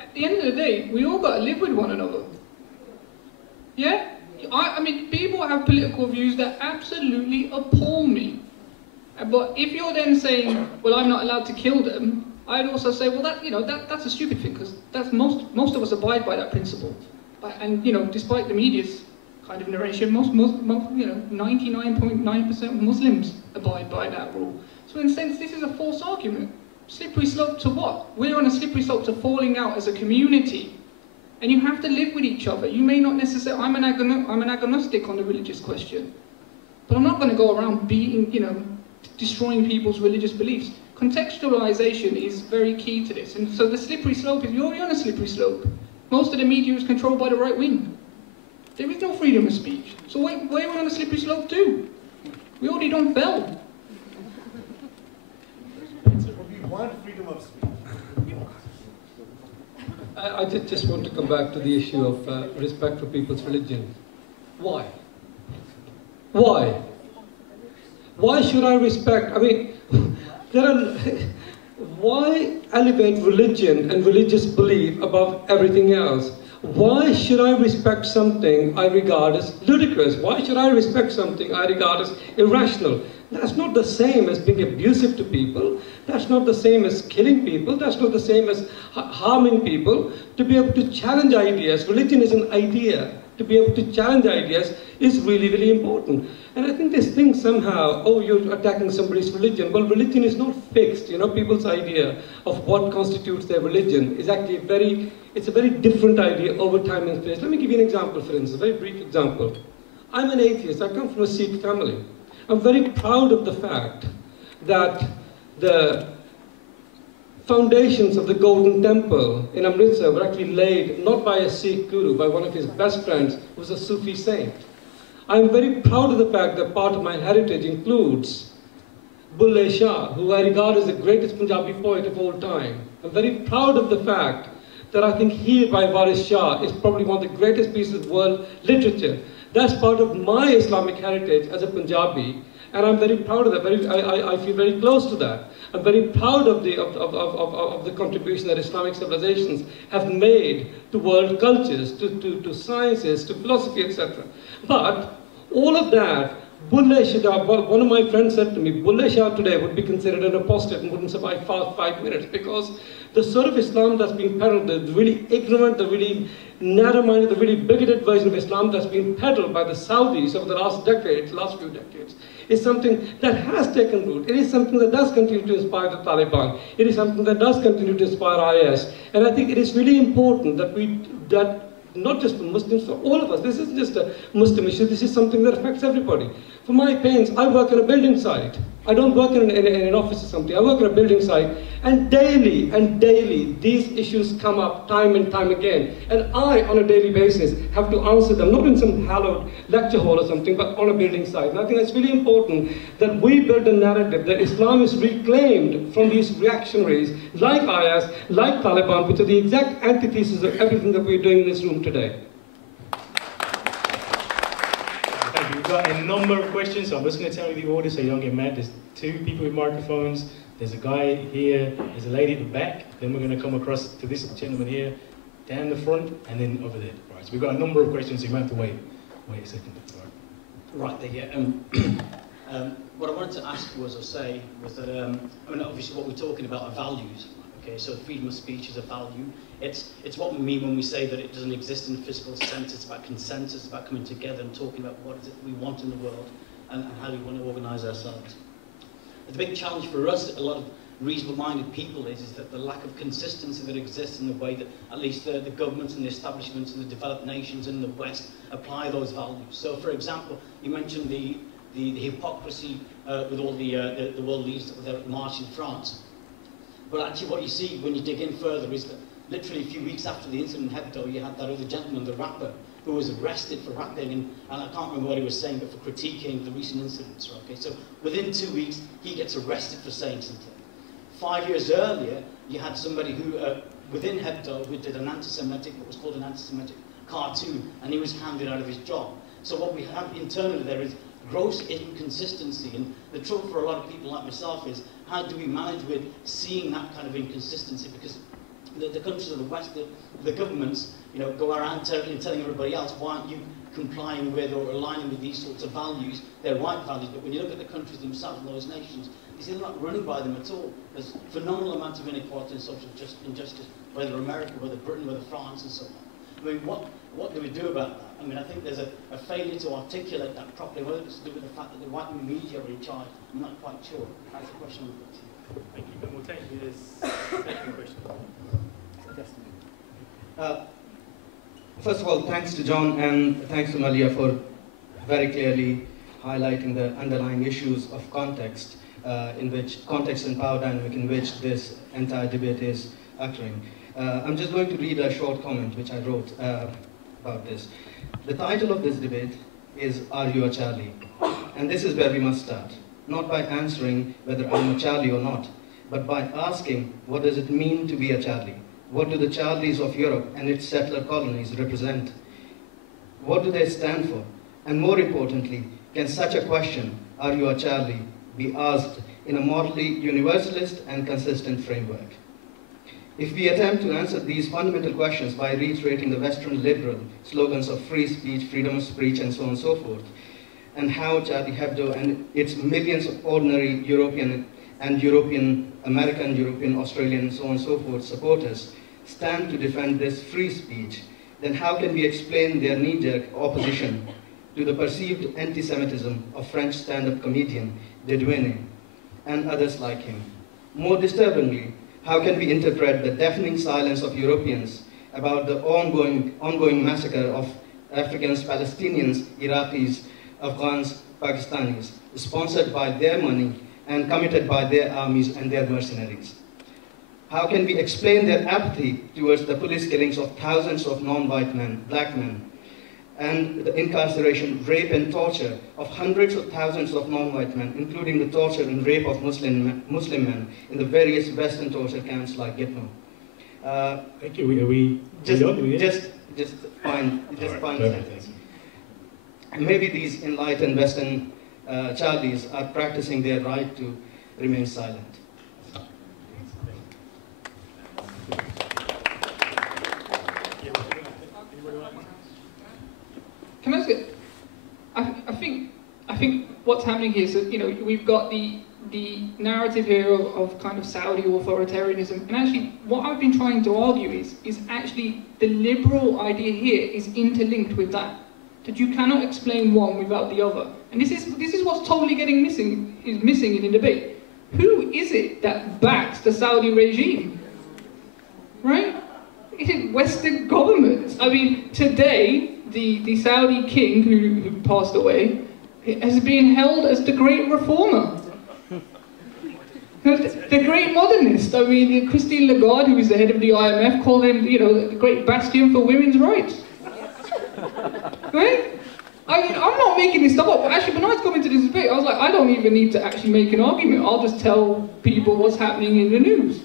At the end of the day, we all got to live with one another. Yeah, I mean, people have political views that absolutely appall me. But if you're then saying, well, I'm not allowed to kill them, I'd also say, well, that's a stupid thing, because that's most of us abide by that principle. And despite the media's kind of narration, most 99.9% of Muslims abide by that rule. So in a sense, this is a false argument. Slippery slope to what? We're on a slippery slope to falling out as a community. And you have to live with each other. You may not necessarily, I'm an agnostic on the religious question. But I'm not going to go around beating, destroying people's religious beliefs. Contextualization is very key to this. And so the slippery slope is, you're already on a slippery slope. Most of the media is controlled by the right wing. There is no freedom of speech. So where are we on a slippery slope to? We already don't fell. We want freedom of speech. I just want to come back to the issue of respect for people's religion. Why? Why? Why should I respect? I mean, why elevate religion and religious belief above everything else? Why should I respect something I regard as ludicrous? Why should I respect something I regard as irrational? That's not the same as being abusive to people. That's not the same as killing people. That's not the same as harming people. To be able to challenge ideas, religion is an idea. To be able to challenge ideas is really, really important. And I think this thing somehow, oh, you're attacking somebody's religion. Well, religion is not fixed. People's idea of what constitutes their religion is actually it's a very different idea over time and space. Let me give you an example, for instance, a very brief example. I'm an atheist. I come from a Sikh family. I'm very proud of the fact that the foundations of the Golden Temple in Amritsar were actually laid not by a Sikh guru, by one of his best friends, who was a Sufi saint. I'm very proud of the fact that part of my heritage includes Bulle Shah, who I regard as the greatest Punjabi poet of all time. I'm very proud of the fact that I think Heer by Waris Shah is probably one of the greatest pieces of world literature. That's part of my Islamic heritage as a Punjabi, And I'm very proud of that. I feel very close to that. I'm very proud of the contribution that Islamic civilizations have made to world cultures, to sciences, to philosophy, etc. But all of that, Bulleh Shah, one of my friends said to me, Bulleh Shah today would be considered an apostate and wouldn't survive 5 minutes, because the sort of Islam that's being peddled, the really ignorant, the really narrow-minded, the really bigoted version of Islam that's been peddled by the Saudis over the last few decades, is something that has taken root. It is something that does continue to inspire the Taliban. It is something that does continue to inspire IS. And I think it is really important that not just for Muslims, for all of us. This isn't just a Muslim issue, this is something that affects everybody. For my pains, I work on a building site. I don't work in an office or something. I work on a building site, and daily, these issues come up time and time again. And I, on a daily basis, have to answer them, not in some hallowed lecture hall or something, but on a building site. And I think it's really important that we build a narrative that Islam is reclaimed from these reactionaries, like IS, like Taliban, which are the exact antithesis of everything that we're doing in this room today. We've got a number of questions, so I'm just going to tell you the order so you don't get mad. There's 2 people with microphones, there's a guy here, there's a lady at the back, then we're going to come across to this gentleman here, down the front, and then over there. Right, so we've got a number of questions, so you might have to wait a second. Right there, yeah. What I wanted to ask was, or say, was that, I mean, obviously what we're talking about are values. Okay, so freedom of speech is a value. It's what we mean when we say that it doesn't exist in a physical sense. It's about consensus, it's about coming together and talking about what is it we want in the world and how we want to organise ourselves. The big challenge for us, a lot of reasonable-minded people, is that the lack of consistency that exists in the way that at least the governments and the establishments and the developed nations in the West apply those values. So, for example, you mentioned the hypocrisy with all the world leaders that were there at the march in France. But actually what you see when you dig in further is that literally a few weeks after the incident in Hebdo, you had that other gentleman, the rapper, who was arrested for rapping, and I can't remember what he was saying, but for critiquing the recent incidents. Okay, so within 2 weeks, he gets arrested for saying something. 5 years earlier, you had somebody who, within Hebdo, who did what was called an anti-Semitic cartoon, and he was handed out of his job. So what we have internally there is gross inconsistency, and the trouble for a lot of people like myself is, how do we manage with seeing that kind of inconsistency? Because the countries of the West, the governments, go around telling everybody else, why aren't you complying with or aligning with these sorts of values? They're right values, but when you look at the countries themselves and those nations, you see they're not running by them at all. There's phenomenal amounts of inequality and social injustice, whether America, whether Britain, whether France, and so on. I mean, what do we do about that? I mean, I think there's a failure to articulate that properly, whether it's to do with the fact that the right media are in charge. I'm not quite sure. That's the question we've got to you. Thank you. And we'll take this second question. First of all, thanks to John and thanks to Malia for very clearly highlighting the underlying issues of context, context and power dynamic in which this entire debate is occurring. I'm just going to read a short comment which I wrote about this. The title of this debate is, Are You a Charlie? And this is where we must start. Not by answering whether I'm a Charlie or not, but by asking, what does it mean to be a Charlie? What do the Charlies of Europe and its settler colonies represent? What do they stand for? And more importantly, can such a question, are you a Charlie, be asked in a morally universalist and consistent framework? If we attempt to answer these fundamental questions by reiterating the Western liberal slogans of free speech, freedom of speech, and so on and so forth, and how Charlie Hebdo and its millions of ordinary European and European American, European, Australian, and so on and so forth supporters stand to defend this free speech, then how can we explain their knee-jerk opposition to the perceived anti-Semitism of French stand-up comedian de Douanet and others like him? More disturbingly, how can we interpret the deafening silence of Europeans about the ongoing massacre of Africans, Palestinians, Iraqis, Afghans, Pakistanis, sponsored by their money and committed by their armies and their mercenaries? How can we explain their apathy towards the police killings of thousands of non-white men, black men, and the incarceration, rape, and torture of hundreds of thousands of non-white men, including the torture and rape of Muslim men in the various Western torture camps like Gitmo? Thank you. Just find sense. Maybe these enlightened Western Charlies are practicing their right to remain silent. Can I ask it? I think what's happening here is that, you know, we've got the narrative here of kind of Saudi authoritarianism, and actually what I've been trying to argue is actually the liberal idea here is interlinked with that you cannot explain one without the other. And this is what's totally missing in the debate. Who is it that backs the Saudi regime? Right? It is Western governments. I mean, today, the Saudi king who passed away has been held as the great reformer. The great modernist. I mean, Christine Lagarde, who is the head of the IMF, called him, you know, the great bastion for women's rights. Right? I mean, I'm not making this stuff up. Actually, when I was coming to this debate, I was like, I don't even need to actually make an argument. I'll just tell people what's happening in the news.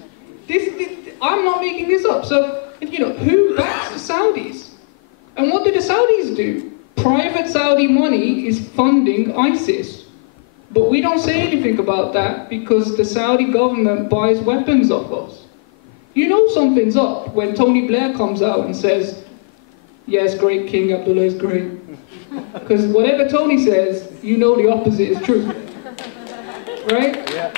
I'm not making this up. So, you know, who backs the Saudis? And what do the Saudis do? Private Saudi money is funding ISIS. But we don't say anything about that because the Saudi government buys weapons off us. You know something's up when Tony Blair comes out and says, yes, great King Abdullah is great. Because whatever Tony says, you know the opposite is true. Right? Yeah.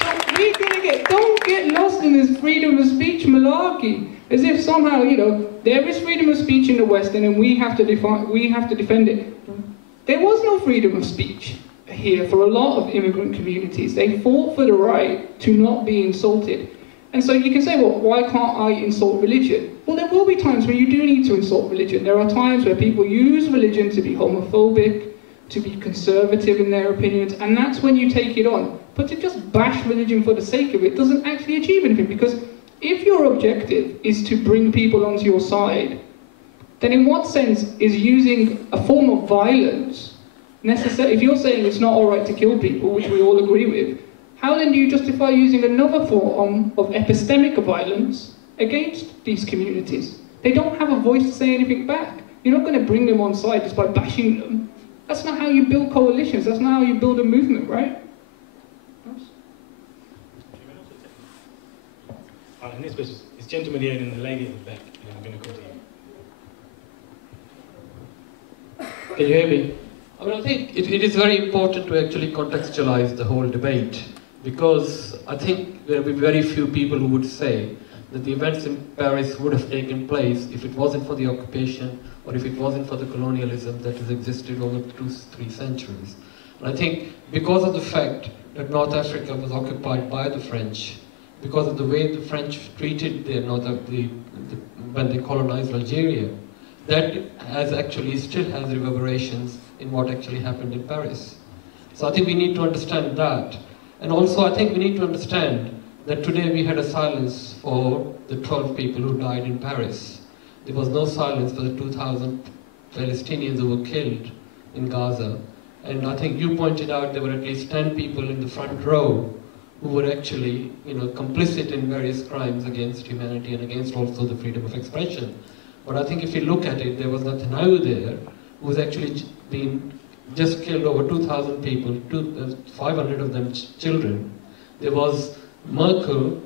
So we're gonna don't get lost in this freedom of speech malarkey. As if somehow, you know, there is freedom of speech in the West and we have to defend it. There was no freedom of speech here for a lot of immigrant communities. They fought for the right to not be insulted. And so you can say, well, why can't I insult religion? Well, there will be times where you do need to insult religion. There are times where people use religion to be homophobic, to be conservative in their opinions, and that's when you take it on. But to just bash religion for the sake of it doesn't actually achieve anything, because if your objective is to bring people onto your side, then in what sense is using a form of violence necessary? If you're saying it's not all right to kill people, which we all agree with, how then do you justify using another form of epistemic violence against these communities? They don't have a voice to say anything back. You're not going to bring them on side just by bashing them. That's not how you build coalitions. That's not how you build a movement, right? And this was this gentleman here and the lady at the back. And I'm going to come to you. Can you hear me? I mean, I think it is very important to actually contextualize the whole debate, because I think there will be very few people who would say that the events in Paris would have taken place if it wasn't for the occupation or if it wasn't for the colonialism that has existed over 2-3 centuries. And I think because of the fact that North Africa was occupied by the French, because of the way the French treated when they colonized Algeria, that still has reverberations in what actually happened in Paris. So I think we need to understand that. And also I think we need to understand that today we had a silence for the 12 people who died in Paris. There was no silence for the 2,000 Palestinians who were killed in Gaza. And I think you pointed out there were at least 10 people in the front row who were actually, you know, complicit in various crimes against humanity and against also the freedom of expression. But I think if you look at it, there was Netanyahu there, who's actually been just killed over 2,000 people, 500 of them children. There was Merkel,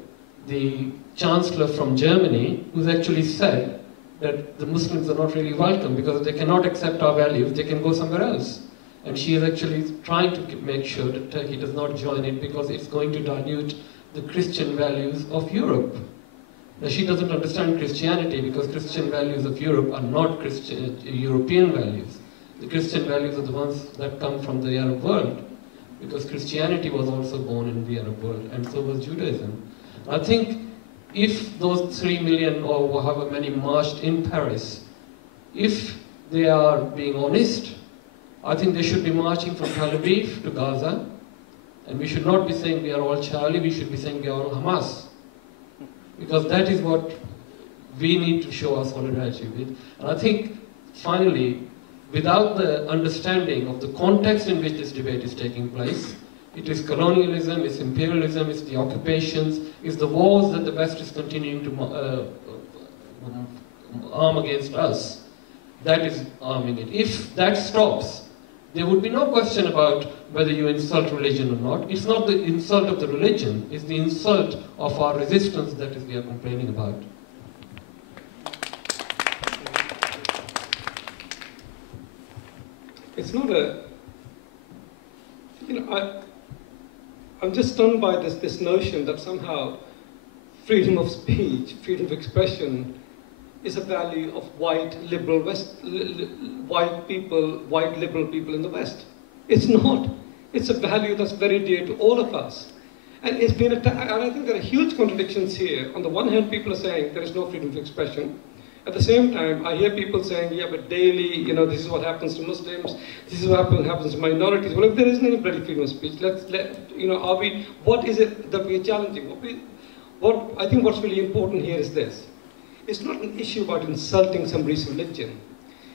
the Chancellor from Germany, who's actually said that the Muslims are not really welcome because if they cannot accept our values, they can go somewhere else. And she is actually trying to make sure that Turkey does not join it because it's going to dilute the Christian values of Europe. Now, she doesn't understand Christianity because Christian values of Europe are not European values. The Christian values are the ones that come from the Arab world, because Christianity was also born in the Arab world, and so was Judaism. I think if those 3 million or however many marched in Paris, if they are being honest, I think they should be marching from Tel Aviv to Gaza, and we should not be saying we are all Charlie, we should be saying we are all Hamas. Because that is what we need to show our solidarity with. And I think, finally, without the understanding of the context in which this debate is taking place, it is colonialism, it's imperialism, it's the occupations, it's the wars that the West is continuing to arm against us, that is arming it. If that stops, there would be no question about whether you insult religion or not. It's not the insult of the religion, it's the insult of our resistance that is we are complaining about. It's not a, I'm just stunned by this notion that somehow freedom of speech, freedom of expression is a value of white liberal people in the West. It's not. It's a value that's very dear to all of us. And it's been and I think there are huge contradictions here. On the one hand, people are saying there is no freedom of expression. At the same time, I hear people saying, yeah, but daily, this is what happens to Muslims, this is what happens to minorities. Well, if there isn't any bloody freedom of speech, what is it that we are challenging? I think what's really important here is this. It's not an issue about insulting somebody's religion.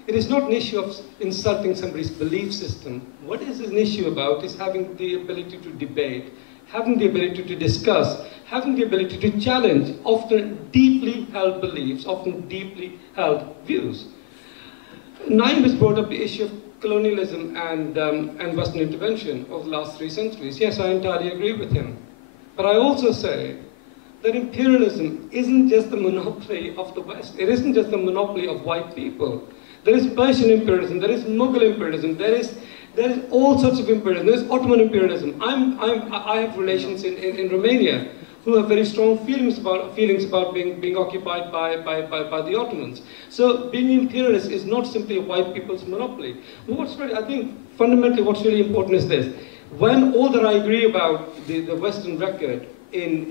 It is not an issue of insulting somebody's belief system. What is an issue about is having the ability to debate, having the ability to discuss, having the ability to challenge often deeply held beliefs, often deeply held views. Naim has brought up the issue of colonialism and Western intervention over the last 3 centuries. Yes, I entirely agree with him. But I also say that imperialism isn't just the monopoly of the West. It isn't just the monopoly of white people. There is Persian imperialism, there is Mughal imperialism, there is all sorts of imperialism. There is Ottoman imperialism. I have relations in Romania who have very strong feelings about being occupied by the Ottomans. So being imperialist is not simply a white people's monopoly. I think fundamentally what's really important is this. When all that I agree about the Western record in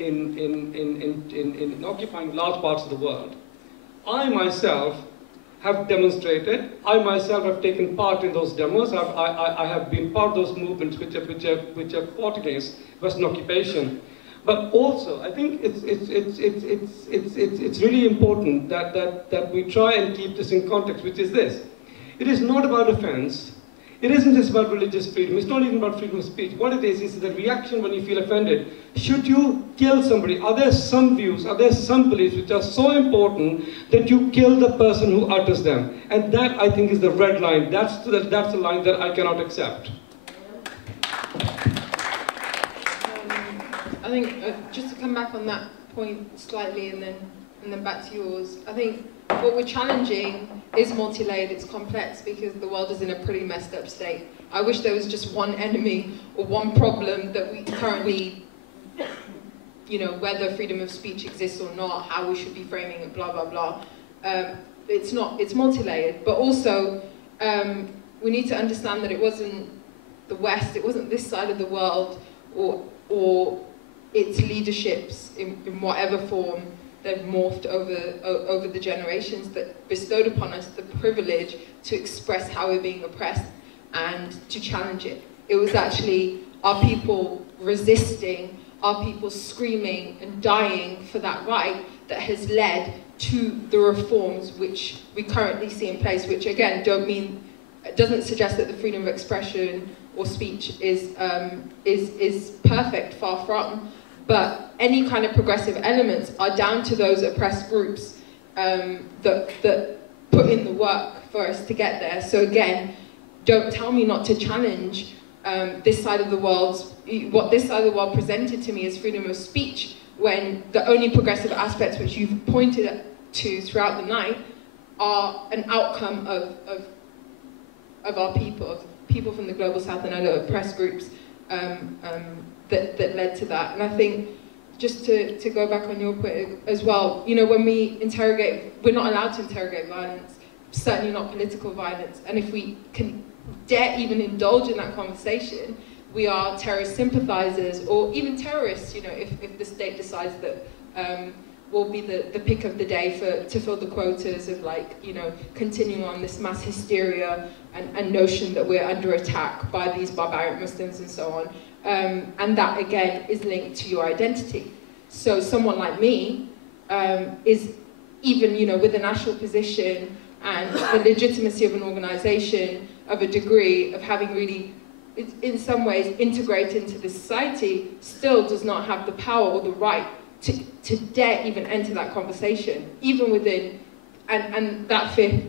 occupying large parts of the world, I myself have demonstrated, I myself have taken part in those demos, I have been part of those movements which have fought against Western occupation. But also, I think it's really important that we try and keep this in context, which is this. It is not about offense. It isn't just about religious freedom. It's not even about freedom of speech. What it is the reaction when you feel offended. Should you kill somebody? Are there some views, are there some beliefs which are so important that you kill the person who utters them? And that, I think, is the red line. That's the line that I cannot accept. I think, just to come back on that point slightly and then back to yours, I think what we're challenging is multi-layered, it's complex because the world is in a pretty messed up state. I wish there was just one enemy or one problem that we currently, whether freedom of speech exists or not, how we should be framing it, blah, blah, blah. It's not, it's multi-layered, but also we need to understand that it wasn't the West, it wasn't this side of the world or its leaderships in whatever form they've morphed over the generations that bestowed upon us the privilege to express how we're being oppressed and to challenge it. It was actually our people resisting, our people screaming and dying for that right that has led to the reforms which we currently see in place, which again doesn't suggest that the freedom of expression or speech is perfect, far from. But any kind of progressive elements are down to those oppressed groups that put in the work for us to get there. So again, don't tell me not to challenge this side of the world. What this side of the world presented to me as freedom of speech, when the only progressive aspects which you've pointed to throughout the night are an outcome of our people from the global south and other oppressed groups. That led to that. And I think, just to go back on your point as well, when we interrogate, we're not allowed to interrogate violence, certainly not political violence. And if we can dare even indulge in that conversation, we are terrorist sympathizers or even terrorists, if the state decides that will be the pick of the day to fill the quotas of continuing on this mass hysteria and notion that we're under attack by these barbaric Muslims and so on. And that, again, is linked to your identity. So someone like me is even, with a national position and the legitimacy of an organization, of a degree, of having really, in some ways, integrated into the society, still does not have the power or the right to dare even enter that conversation, even within, and that fear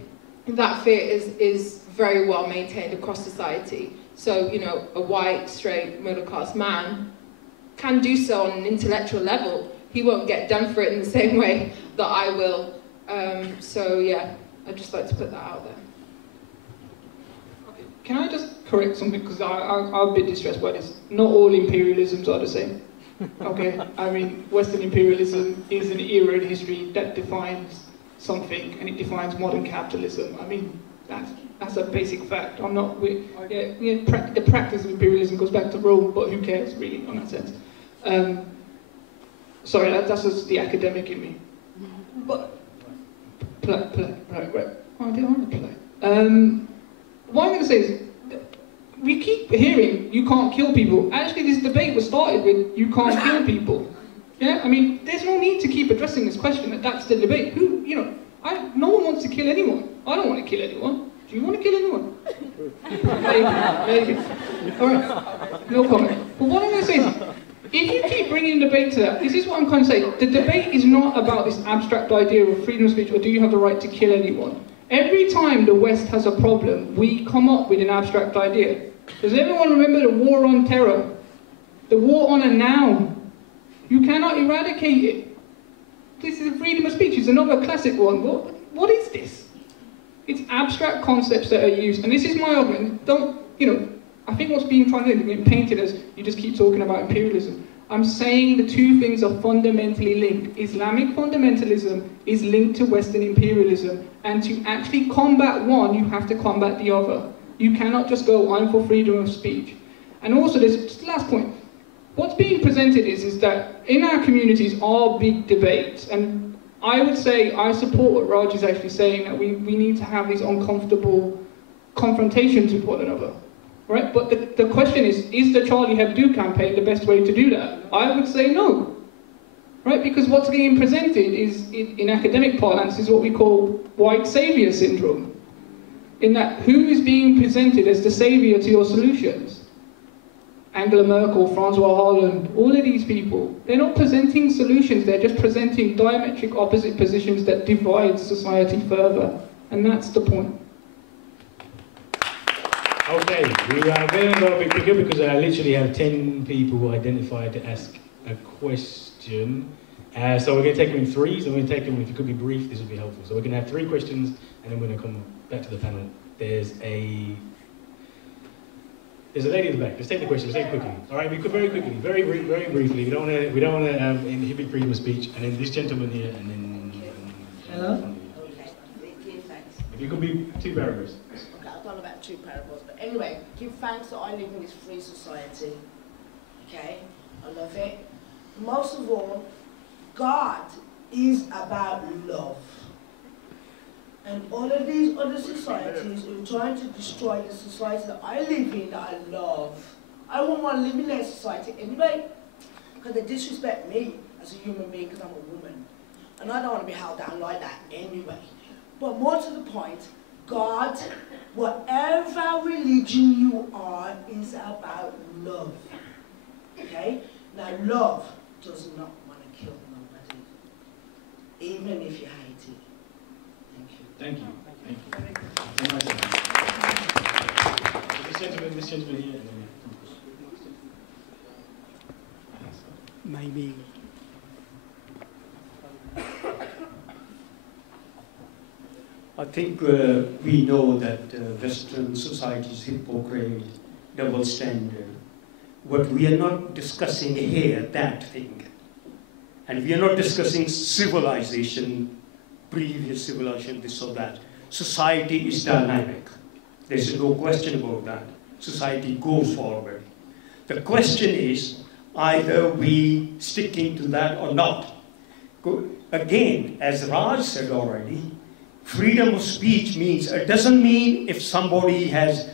is very well maintained across society. So, you know, a white, straight, middle-class man can do so on an intellectual level. He won't get done for it in the same way that I will. So, yeah, I'd just like to put that out there. Okay. Can I just correct something, because I'm a bit distressed by this. Not all imperialisms are the same. Okay, I mean, Western imperialism is an era in history that defines something, and it defines modern capitalism. I mean, that's a basic fact. I'm not. The practice of imperialism goes back to Rome, but who cares really on that sense? Sorry, that's just the academic in me. But right. Oh, I didn't want to play. What I'm going to say is, we keep hearing you can't kill people. Actually, this debate was started with you can't kill people. Yeah, I mean, there's no need to keep addressing this question. That's the debate. Who, you know, no one wants to kill anyone. I don't want to kill anyone. Do you want to kill anyone? Maybe. All right, no comment. But what I'm going to say is, if you keep bringing debate to that, this is what I'm kind of saying. The debate is not about this abstract idea of freedom of speech or do you have the right to kill anyone. Every time the West has a problem, we come up with an abstract idea. Does everyone remember the war on terror? The war on a noun. You cannot eradicate it. This is freedom of speech. It's another classic one. What is this? It's abstract concepts that are used. And this is my argument. Don't, you know, I think what's being painted as you just keep talking about imperialism. I'm saying the two things are fundamentally linked. Islamic fundamentalism is linked to Western imperialism. And to actually combat one, you have to combat the other. You cannot just go, I'm for freedom of speech. And also, this last point. What's being presented is that in our communities are big debates. And I would say I support what Raj is actually saying, that we need to have these uncomfortable confrontations with one another. Right? But the question is the Charlie Hebdo campaign the best way to do that? I would say no. Right? Because what's being presented is, in academic parlance, is what we call white savior syndrome. In that, who is being presented as the savior to your solutions? Angela Merkel, Francois Hollande, all of these people, they're not presenting solutions, they're just presenting diametric opposite positions that divide society further. And that's the point. Okay, we are going to go a bit quicker because I literally have 10 people identified to ask a question. So we're going to take them in threes, and we're going to take them, if you could be brief, this would be helpful. So we're going to have 3 questions, and then we're going to come back to the panel. There's a lady in the back. Let's take the question. Let's take it quickly. All right, we could very quickly, very briefly. We don't want to inhibit freedom of speech. And then this gentleman here, and then. Hello. Okay. Thanks. If you could be 2 paragraphs. Okay, I've done about 2 paragraphs, but anyway, give thanks that I live in this free society. Okay, I love it. Most of all, God is about love. And all of these other societies who are trying to destroy the society that I live in, that I love. I wouldn't want to live in their society anyway, because they disrespect me as a human being because I'm a woman. And I don't want to be held down like that anyway. But more to the point, God, whatever religion you are, is about love. Okay? Now, love does not want to kill nobody, even if you hate it. Thank you. Thank you. This gentleman here. Maybe. I think we know that Western society is hypocrite, double standard. But we are not discussing here that thing. And we are not discussing civilization, previous civilization, this or that. Society is dynamic. There's no question about that. Society goes forward. The question is, either we sticking to that or not. Again, as Raj said already, freedom of speech means, it doesn't mean if somebody has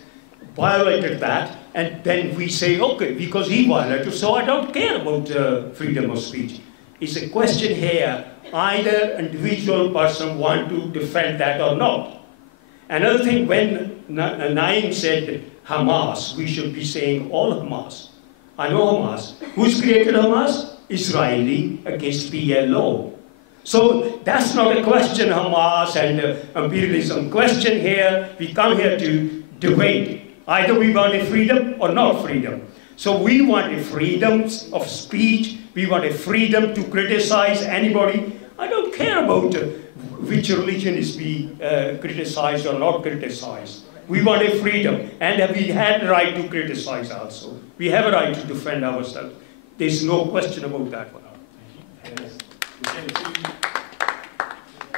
violated that, and then we say, okay, because he violated, so I don't care about freedom of speech. It's a question here, either individual person want to defend that or not. Another thing, when Naim said Hamas, we should be saying all Hamas. I know Hamas. Who's created Hamas? Israeli against PLO. So that's not a question, Hamas and imperialism. Question here, we come here to debate. Either we want a freedom or not freedom. So we want a freedom of speech, we want a freedom to criticize anybody. I don't care about which religion is being criticized or not criticized. We want a freedom, and we have the right to criticize also. We have a right to defend ourselves. There's no question about that one.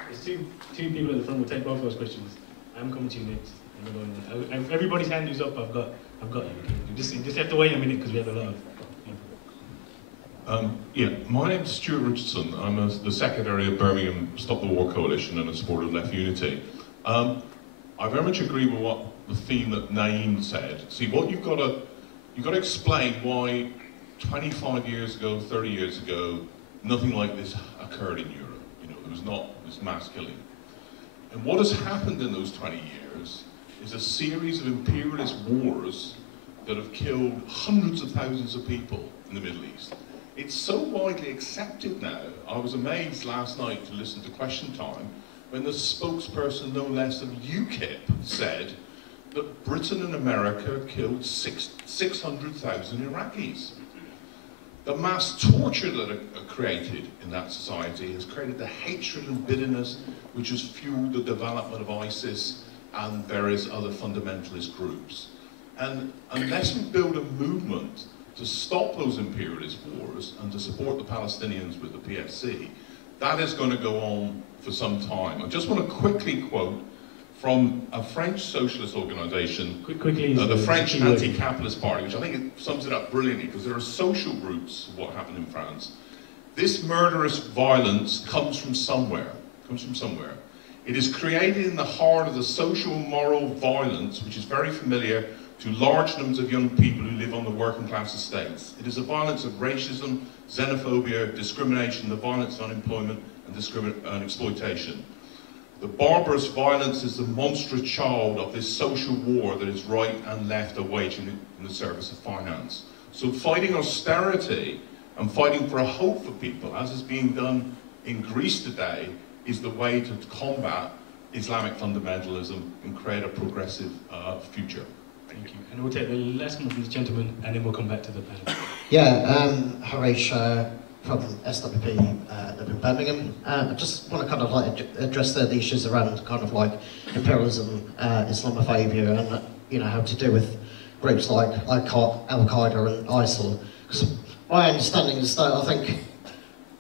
There's two people at the front. We'll take both of those questions. I'm coming to you next. Everybody's hand is up. I've got you. You just have to wait a minute because we have a lot of people. Yeah, my name's Stuart Richardson. I'm the secretary of Birmingham Stop the War Coalition and a supporter of Left Unity. I very much agree with what the theme that Naeem said. See, what you've got to explain why 25 years ago, 30 years ago, nothing like this occurred in Europe. You know, there was not this mass killing. And what has happened in those 20 years is a series of imperialist wars that have killed hundreds of thousands of people in the Middle East. It's so widely accepted now. I was amazed last night to listen to Question Time when the spokesperson, no less of UKIP, said that Britain and America killed 600,000 Iraqis. The mass torture that are created in that society has created the hatred and bitterness which has fueled the development of ISIS and various other fundamentalist groups. And unless we build a movement to stop those imperialist wars and to support the Palestinians with the PFC, that is going to go on for some time. I just want to quickly quote from a French socialist organisation, the French Anti-Capitalist Party, which I think it sums it up brilliantly, because there are social roots of what happened in France. This murderous violence comes from somewhere. It is created in the heart of the social moral violence, which is very familiar to large numbers of young people who live on the working class estates. It is a violence of racism, xenophobia, discrimination, the violence of unemployment and exploitation. The barbarous violence is the monstrous child of this social war that is right and left are waging in the service of finance. So fighting austerity and fighting for a hope for people, as is being done in Greece today, is the way to combat Islamic fundamentalism and create a progressive future. Thank you. And we'll take the last one from the gentleman, and then we'll come back to the panel. Yeah, Harish from SWP live in Birmingham. I just want to kind of like address the issues around kind of like imperialism, Islamophobia, and you know how to do with groups like Al-Qaeda and ISIL. Because my understanding is that I think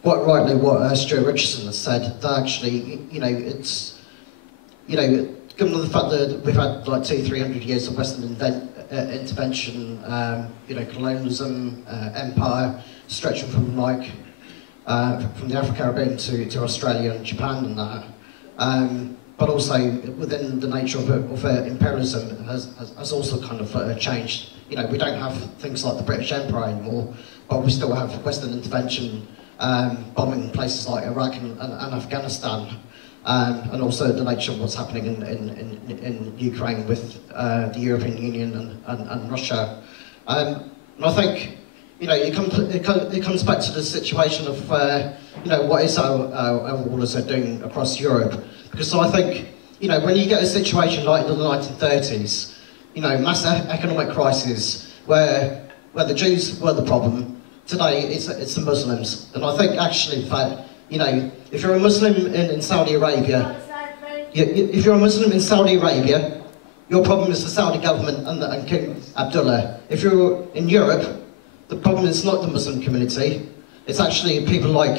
quite rightly what Stuart Richardson has said, that actually, you know, it's, you know, given the fact that we've had like 200-300 years of Western intervention, you know, colonialism, empire, stretching from like from the Afro-Caribbean to Australia and Japan and that, but also within the nature of imperialism has also kind of changed. You know, we don't have things like the British Empire anymore, but we still have Western intervention bombing places like Iraq and Afghanistan. And also the nature of what's happening in Ukraine with the European Union and Russia. And I think, you know, it comes back to the situation of, you know, what is our rulers are doing across Europe. Because I think, you know, when you get a situation like in the 1930s, you know, mass economic crisis, where the Jews were the problem, today it's the Muslims. And I think actually, in fact, you know, if you're a Muslim in Saudi Arabia, if you're a Muslim in Saudi Arabia, your problem is the Saudi government and King Abdullah. If you're in Europe, the problem is not the Muslim community. It's actually people like,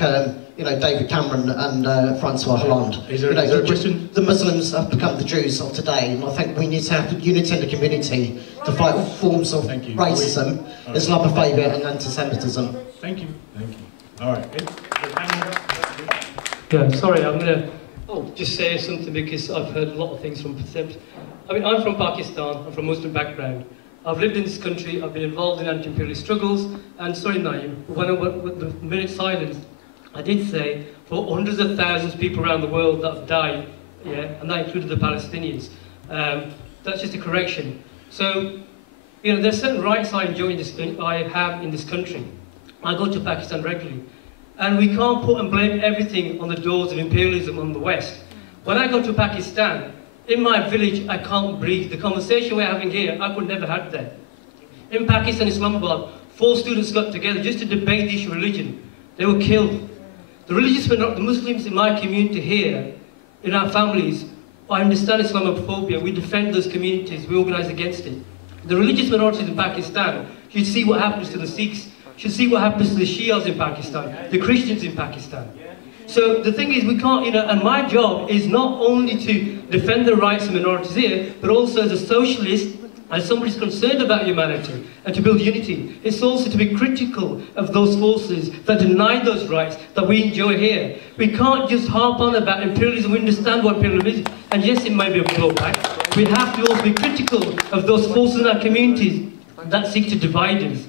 you know, David Cameron and Francois Hollande. Is there a question? The Muslims have become the Jews of today, and I think we need to have unity in the community to fight all forms of racism, Islamophobia and anti-Semitism. Thank you. Thank you. All right. Yeah, sorry, I'm going to just say something because I've heard a lot of things from perception. I mean, I'm from Pakistan, I'm from Muslim background. I've lived in this country, I've been involved in anti-imperialist struggles, and sorry, Naeem, when I went with the minute silence, I did say for hundreds of thousands of people around the world that have died, yeah, and that included the Palestinians. That's just a correction. So, you know, there's certain rights I enjoy I have in this country. I go to Pakistan regularly. And we can't put and blame everything on the doors of imperialism on the West. When I go to Pakistan, in my village, I can't breathe. The conversation we're having here, I could never have that. In Pakistan, Islamabad, 4 students got together just to debate the issue of religion. They were killed. The the Muslims in my community here, in our families, I understand Islamophobia. We defend those communities. We organize against it. The religious minorities in Pakistan should see what happens to the Sikhs, should see what happens to the Shias in Pakistan, the Christians in Pakistan. So the thing is, we can't, and my job is not only to defend the rights of minorities here, but also as a socialist, as somebody who's concerned about humanity and to build unity. It's also to be critical of those forces that deny those rights that we enjoy here. We can't just harp on about imperialism. We understand what imperialism is, and yes, it may be a blowback. We have to also be critical of those forces in our communities that seek to divide us,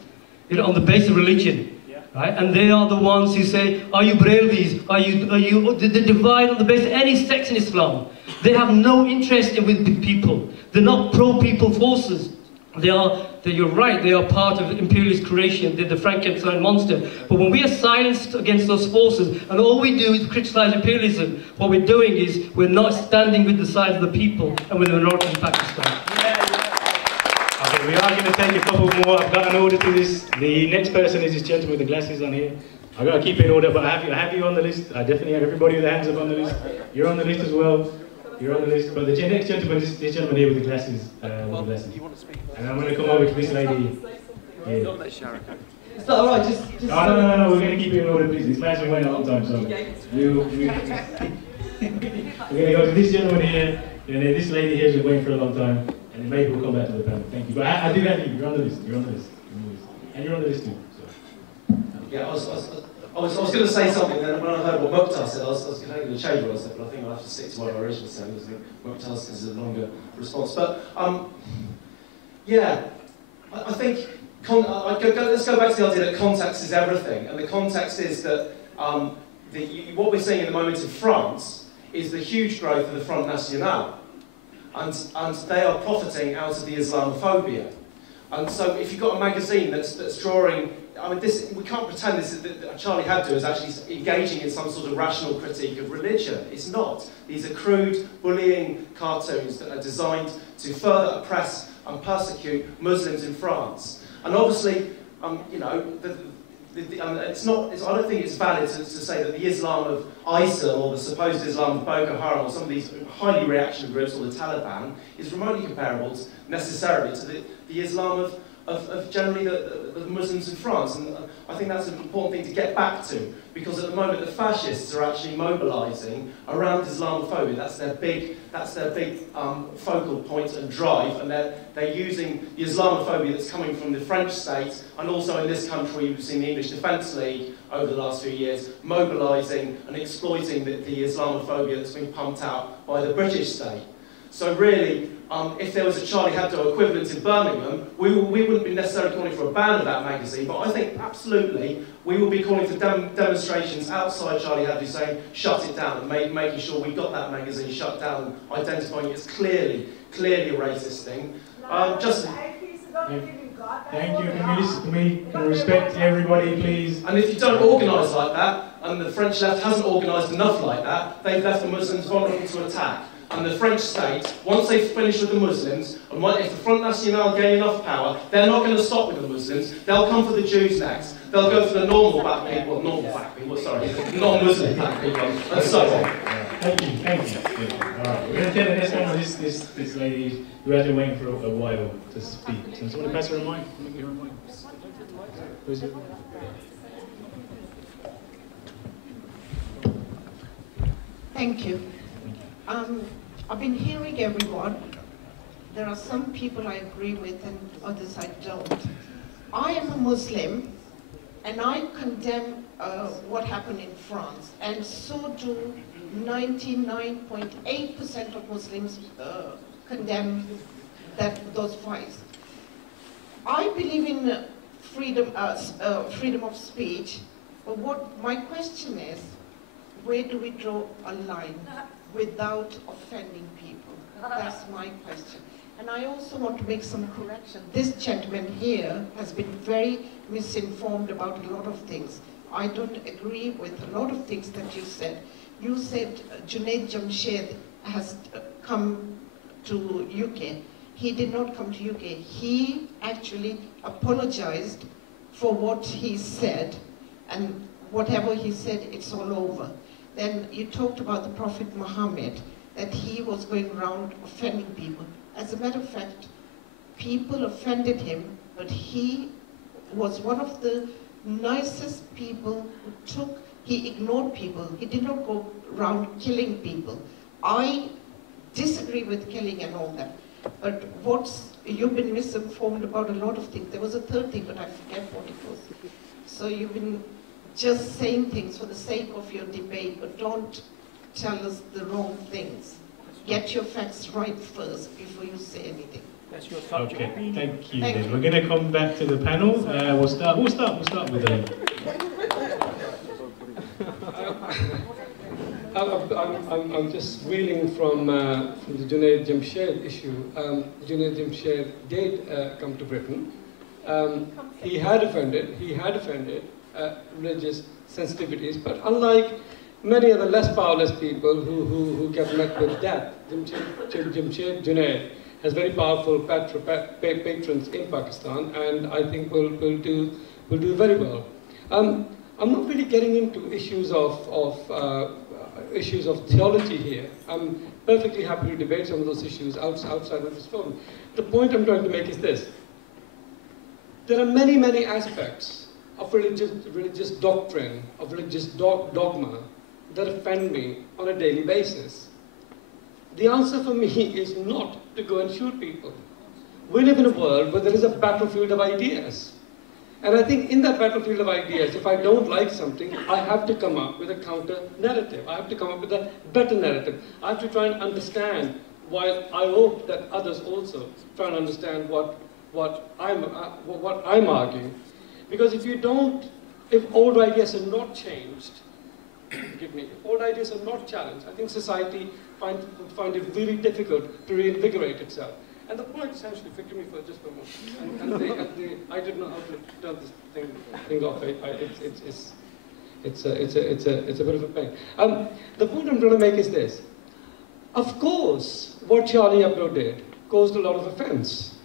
on the basis of religion. Right? And they are the ones who say, are you Brahmins? They divide on the basis of any sects in Islam. They have no interest with the people. They're not pro-people forces. You're right, they are part of imperialist creation. They're the Frankenstein monster. But when we are silenced against those forces, and all we do is criticize imperialism, what we're doing is we're not standing with the side of the people and with the minorities in Pakistan. Okay, we are going to take a couple more. I've got an order to this. The next person is this gentleman with the glasses on here. I've got to keep it in order, but I have you on the list. I definitely have everybody with their hands up on the list. You're on the list as well. You're on the list. But the next gentleman is this gentleman here with the glasses. And I'm going to come over to this lady. Yeah. Don't let Sharon go. Is that alright? Just no, we're going to keep it in order, please. This man's been waiting a long time, so we're going to go to this gentleman here, and then this lady here has been waiting for a long time, and then maybe we'll come back to the panel. Thank you. But I do have you. You're on the list. You're on the list. And you're on the list too. So. Yeah, I was going to say something, then when I heard what Mukhtar said, I was going to change what I said, but I think I'll have to stick to what I originally said, because Mukhtar's is a longer response. But, yeah, I think, let's go back to the idea that context is everything, and the context is that what we're seeing at the moment in France is the huge growth of the Front National, and they are profiting out of the Islamophobia. And so if you've got a magazine that's drawing, I mean, we can't pretend that Charlie Hebdo is actually engaging in some sort of rational critique of religion. It's not. These are crude, bullying cartoons that are designed to further oppress and persecute Muslims in France. And obviously, you know, I don't think it's valid to say that the Islam of ISIL or the supposed Islam of Boko Haram or some of these highly reactionary groups or the Taliban is remotely comparable necessarily to the Islam of generally the Muslims in France. And I think that's an important thing to get back to, because at the moment the fascists are actually mobilising around Islamophobia. That's their big focal point and drive, and they're using the Islamophobia that's coming from the French state, and also in this country we've seen the English Defence League over the last few years mobilising and exploiting the Islamophobia that's been pumped out by the British state. So really, if there was a Charlie Hebdo equivalent in Birmingham, we wouldn't be necessarily calling for a ban of that magazine, but I think absolutely we will be calling for demonstrations outside Charlie Hebdo saying shut it down, and making sure we got that magazine shut down, identifying it as clearly a racist thing. Thank you. Can we respect everybody, please? And if you don't organise like that, and the French left hasn't organised enough like that, they've left the Muslims vulnerable to attack. And the French state, once they've finished with the Muslims, and if the Front National gain enough power, they're not going to stop with the Muslims. They'll come for the Jews next. They'll go for the normal black people, non-Muslim black people, and so on. Thank you. All right, we're going to get the next one with this lady who has been waiting for a while to speak. So someone pass her a mic? Who's it? Thank you. I've been hearing everyone. There are some people I agree with and others I don't. I am a Muslim, and I condemn what happened in France, and so do 99.8% of Muslims condemn those fights. I believe in freedom of speech, but what my question is, where do we draw a line without offending people? That's my question. And I also want to make some correction. This gentleman here has been very misinformed about a lot of things. I don't agree with a lot of things that you said. You said Junaid Jamshed has come to UK. He did not come to UK. He actually apologized for what he said, and whatever he said, it's all over. Then you talked about the Prophet Muhammad, that he was going around offending people. As a matter of fact, people offended him, but he was one of the nicest people he ignored people. He did not go around killing people. I disagree with killing and all that, but you've been misinformed about a lot of things. There was a third thing, but I forget what it was. So you've been just saying things for the sake of your debate, but don't tell us the wrong things. Get your facts right first before you say anything. That's your subject. Okay, thank you. Then we're going to come back to the panel. We'll start with I'm just reeling from the Junaid Jamshed issue. Junaid Jamshed did come to Britain. He had offended religious sensitivities, but unlike many other less powerless people who get met with death, Jamshed Junaid has very powerful patrons in Pakistan, and I think will do very well. I'm not really getting into issues of theology here. I'm perfectly happy to debate some of those issues outside of this forum. The point I'm trying to make is this: there are many aspects of religious doctrine, of religious dogma that offend me on a daily basis. The answer for me is not to go and shoot people. We live in a world where there is a battlefield of ideas. And I think in that battlefield of ideas, if I don't like something, I have to come up with a counter narrative. I have to come up with a better narrative. I have to try and understand, while I hope that others also try and understand what I'm arguing. Because if old ideas are not changed, forgive me, if old ideas are not challenged, I think society find it really difficult to reinvigorate itself. And the point essentially, forgive me for just a moment, I didn't know how to turn this thing off. It's a bit of a pain. The point I'm trying to make is this: of course, what Charlie Hebdo did caused a lot of offense.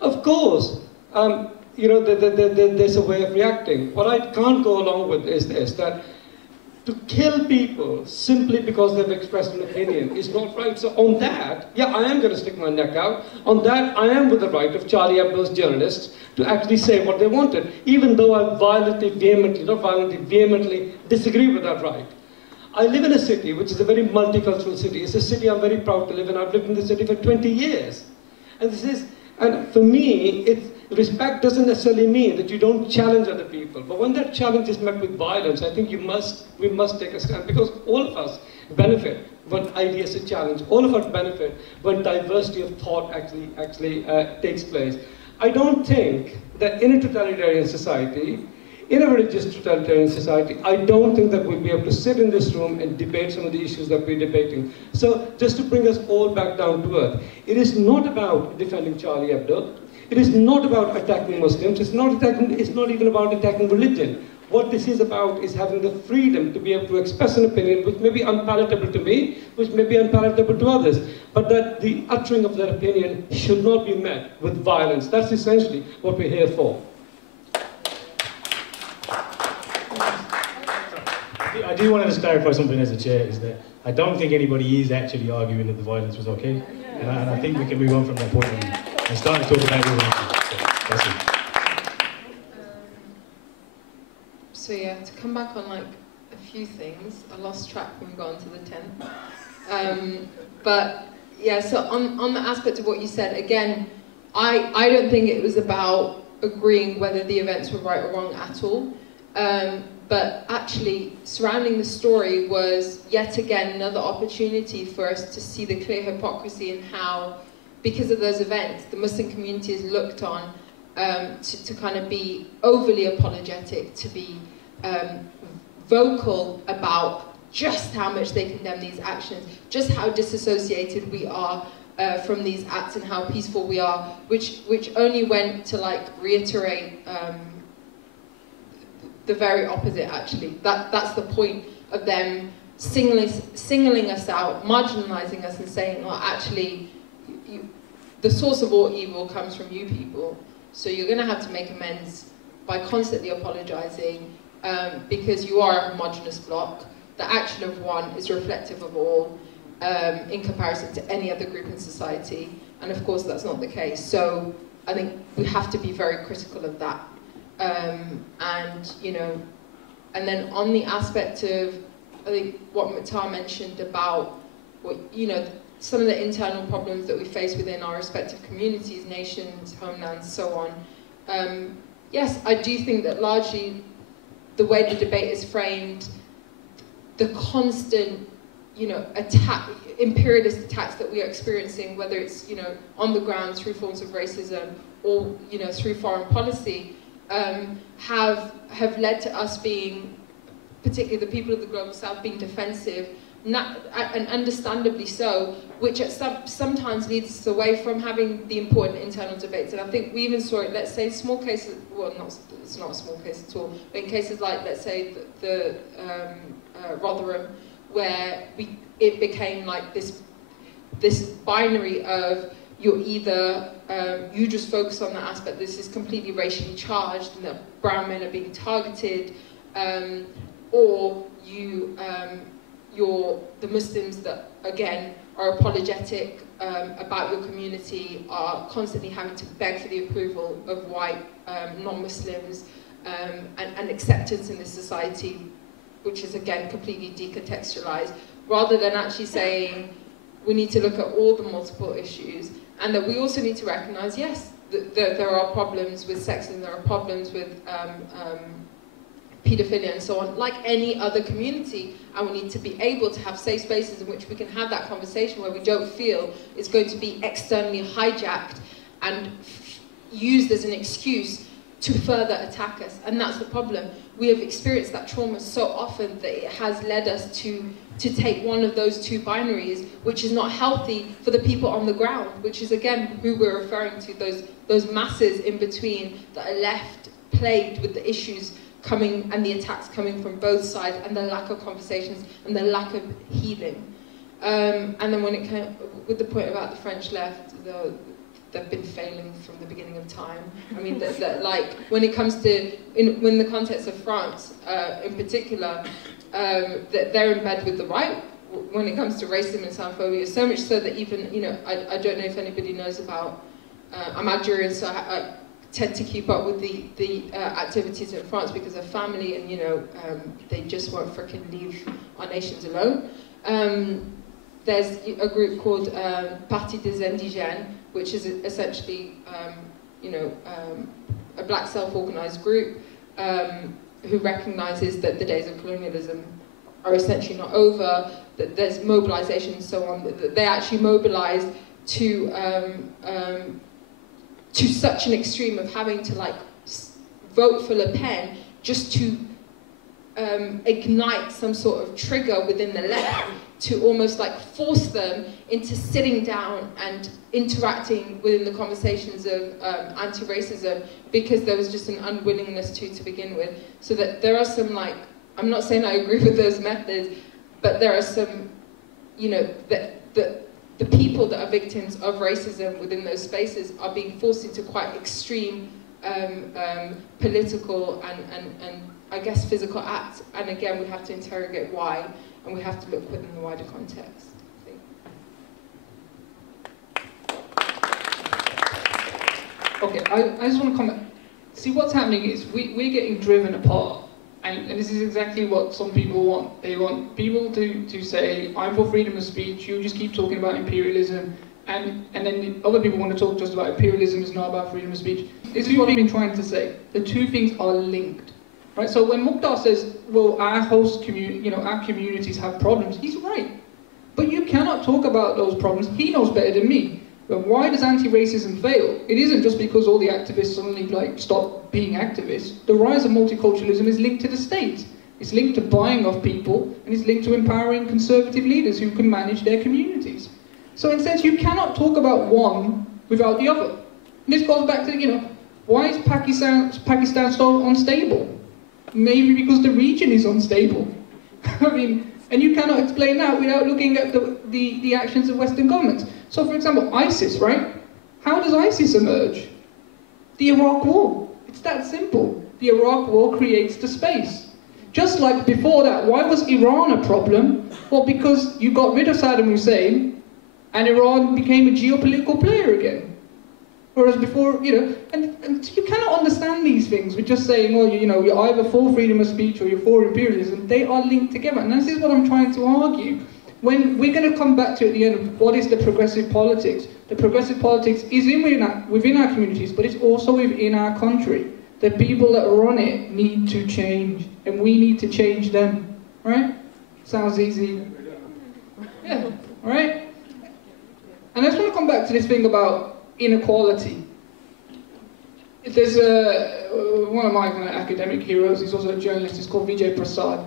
Of course, there's a way of reacting. What I can't go along with is this: that to kill people simply because they've expressed an opinion is not right. So on that, yeah, I am going to stick my neck out. On that, I am with the right of Charlie Hebdo's journalists to actually say what they wanted, even though I vehemently disagree with that right. I live in a city which is a very multicultural city. It's a city I'm very proud to live in. I've lived in the city for 20 years. And for me, respect doesn't necessarily mean that you don't challenge other people. But when that challenge is met with violence, I think we must take a stand, because all of us benefit when ideas are challenged. All of us benefit when diversity of thought actually takes place. I don't think that in a totalitarian society, in a religious totalitarian society, I don't think that we'll be able to sit in this room and debate some of the issues that we're debating. So just to bring us all back down to earth, it is not about defending Charlie Hebdo. It is not about attacking Muslims. It's not even about attacking religion. What this is about is having the freedom to be able to express an opinion which may be unpalatable to me, which may be unpalatable to others, but that the uttering of that opinion should not be met with violence. That's essentially what we're here for. I do want to just clarify something as a chair, is that I don't think anybody is actually arguing that the violence was okay. And I think we can move on from that point and start to talk about your answer. That's it. So yeah, to come back on like a few things, I lost track when we got onto the 10th. But yeah, so on the aspect of what you said, again, I don't think it was about agreeing whether the events were right or wrong at all. But actually, surrounding the story was yet again another opportunity for us to see the clear hypocrisy in how, because of those events, the Muslim community is looked on to kind of be overly apologetic, to be vocal about just how much they condemn these actions, just how disassociated we are from these acts and how peaceful we are, which only went to like reiterate the very opposite, actually. That's the point of them singling us out, marginalising us and saying, well, actually, the source of all evil comes from you people. So you're going to have to make amends by constantly apologising because you are a homogenous block. The action of one is reflective of all in comparison to any other group in society. And of course, that's not the case. So I think we have to be very critical of that. And, you know, and then on the aspect of, I think what Mukhtar mentioned about, what, you know, some of the internal problems that we face within our respective communities, nations, homelands, so on. Yes, I do think that largely the way the debate is framed, the constant, you know, imperialist attacks that we are experiencing, whether it's, you know, on the ground through forms of racism or, you know, through foreign policy, have led to us being, particularly the people of the Global South, being defensive, and understandably so, which sometimes leads us away from having the important internal debates. And I think we even saw it, let's say, small cases, well, it's not a small case at all, but in cases like, let's say, the Rotherham, where it became like this binary of you're either, you just focus on that aspect, this is completely racially charged and that brown men are being targeted, or you're the Muslims that, again, are apologetic about your community, are constantly having to beg for the approval of white non-Muslims and acceptance in this society, which is, again, completely decontextualized, rather than actually saying we need to look at all the multiple issues, and that we also need to recognize, yes, that there are problems with sexism, there are problems with paedophilia and so on, like any other community, and we need to be able to have safe spaces in which we can have that conversation where we don't feel it's going to be externally hijacked and used as an excuse to further attack us. And that's the problem. We have experienced that trauma so often that it has led us to take one of those two binaries, which is not healthy for the people on the ground, which is, again, who we're referring to, those masses in between that are left plagued with the issues coming and the attacks coming from both sides, and the lack of conversations and the lack of healing. And then when it came with the point about the French left, they've been failing from the beginning of time. I mean, like when it comes to in the context of France in particular, that they're in bed with the right when it comes to racism and Islamophobia. So much so that even, you know, I don't know if anybody knows about. I'm Algerian, so I tend to keep up with the activities in France because of family, and, you know, they just won't freaking leave our nations alone. There's a group called Parti des Indigènes, which is essentially, you know, a black self-organized group who recognizes that the days of colonialism are essentially not over, that there's mobilization and so on, that they actually mobilized to such an extreme of having to, like, vote for Le Pen just to ignite some sort of trigger within the left to almost like force them into sitting down and interacting within the conversations of anti-racism, because there was just an unwillingness to begin with. So that there are some, like, I'm not saying I agree with those methods, but there are some, you know, the people that are victims of racism within those spaces are being forced into quite extreme political and I guess physical acts. And again, we have to interrogate why, and we have to look within the wider context. Okay, I just want to comment. See, what's happening is we're getting driven apart. And this is exactly what some people want. They want people to say, I'm for freedom of speech, you just keep talking about imperialism, and then the other people want to talk just about imperialism is not about freedom of speech. This is what I've been trying to say. The two things are linked. Right? So when Mukhtar says, well, our host community, you know, our communities have problems, he's right. But you cannot talk about those problems. He knows better than me. But why does anti-racism fail? It isn't just because all the activists suddenly, like, stop being activists. The rise of multiculturalism is linked to the state. It's linked to buying off people, and it's linked to empowering conservative leaders who can manage their communities. So in a sense, you cannot talk about one without the other. And this goes back to, you know, why is Pakistan so unstable? maybe because the region is unstable. I mean, and you cannot explain that without looking at the actions of Western governments. So, for example, ISIS, right? How does ISIS emerge? The Iraq War. It's that simple. The Iraq War creates the space. Just like before that, why was Iran a problem? Well, because you got rid of Saddam Hussein, and Iran became a geopolitical player again. Whereas before, you know, and you cannot understand these things with just saying, well, you know, you're either for freedom of speech or you're for imperialism. They are linked together, and this is what I'm trying to argue. When we're going to come back to at the end of what is the progressive politics, the progressive politics is within our communities, but it's also within our country. The people that run it need to change, and we need to change them, right? Sounds easy. Yeah, right? And I just want to come back to this thing about inequality. There's one of my kind of academic heroes, he's also a journalist, he's called Vijay Prasad.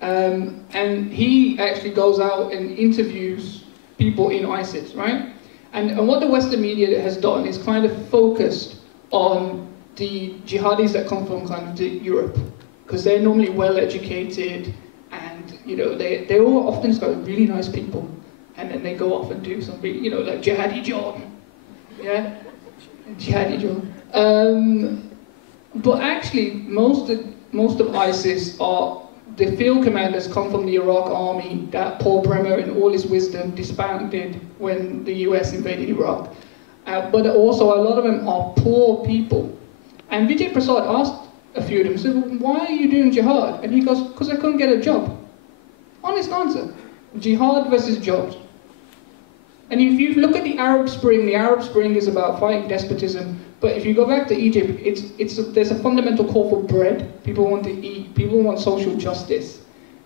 And he actually goes out and interviews people in ISIS, right? And what the Western media has done is kind of focused on the jihadis that come from kind of Europe, because they're normally well educated, and you know they all often just got really nice people, and then they go off and do something, you know, like Jihadi John. Yeah, Jihadi John. But actually, most of ISIS are the field commanders come from the Iraq army that Paul Bremer, in all his wisdom, disbanded when the US invaded Iraq. But also, a lot of them are poor people. And Vijay Prasad asked a few of them, said, well, "Why are you doing jihad?" And he goes, "Because I couldn't get a job." Honest answer. Jihad versus jobs. And if you look at the Arab Spring is about fighting despotism. But if you go back to Egypt, there's a fundamental call for bread. People want to eat. People want social justice.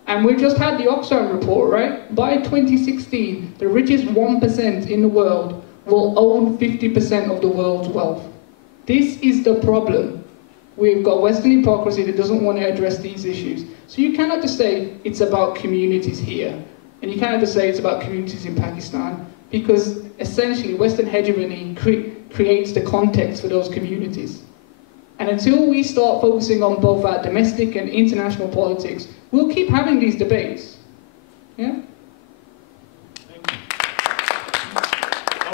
And we've just had the Oxfam report, right? By 2016, the richest 1% in the world will own 50% of the world's wealth. This is the problem. We've got Western hypocrisy that doesn't want to address these issues. So you cannot just say it's about communities here. And you cannot just say it's about communities in Pakistan. Because essentially Western hegemony creates the context for those communities. And until we start focusing on both our domestic and international politics, we'll keep having these debates. Yeah?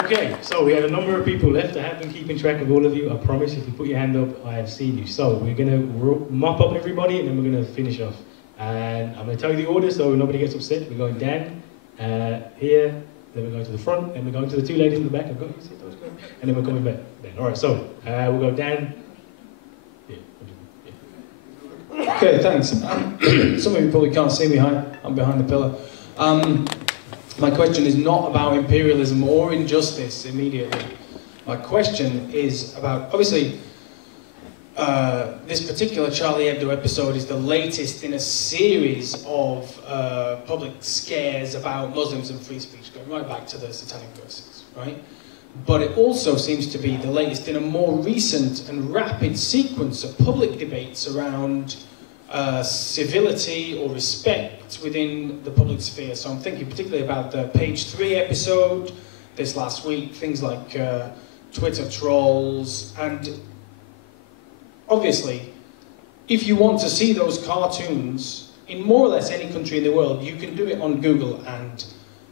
Okay, so we have a number of people left. I have been keeping track of all of you. I promise, if you put your hand up, I have seen you. So we're going to mop up everybody, and then we're going to finish off. And I'm going to tell you the order so nobody gets upset. We're going Dan, here, then we're going to the front, and we're going to the two ladies in the back. I've got you, and then we're coming back. Then. All right, so we'll go Dan. Yeah. Okay, thanks. Some of you probably can't see me. I'm behind the pillar. My question is not about imperialism or injustice immediately. My question is about, obviously, this particular Charlie Hebdo episode is the latest in a series of public scares about Muslims and free speech, going right back to the Satanic Verses, right? But it also seems to be the latest in a more recent and rapid sequence of public debates around civility or respect within the public sphere. So I'm thinking particularly about the Page 3 episode this last week, things like Twitter trolls, and obviously, if you want to see those cartoons in more or less any country in the world, you can do it on Google, and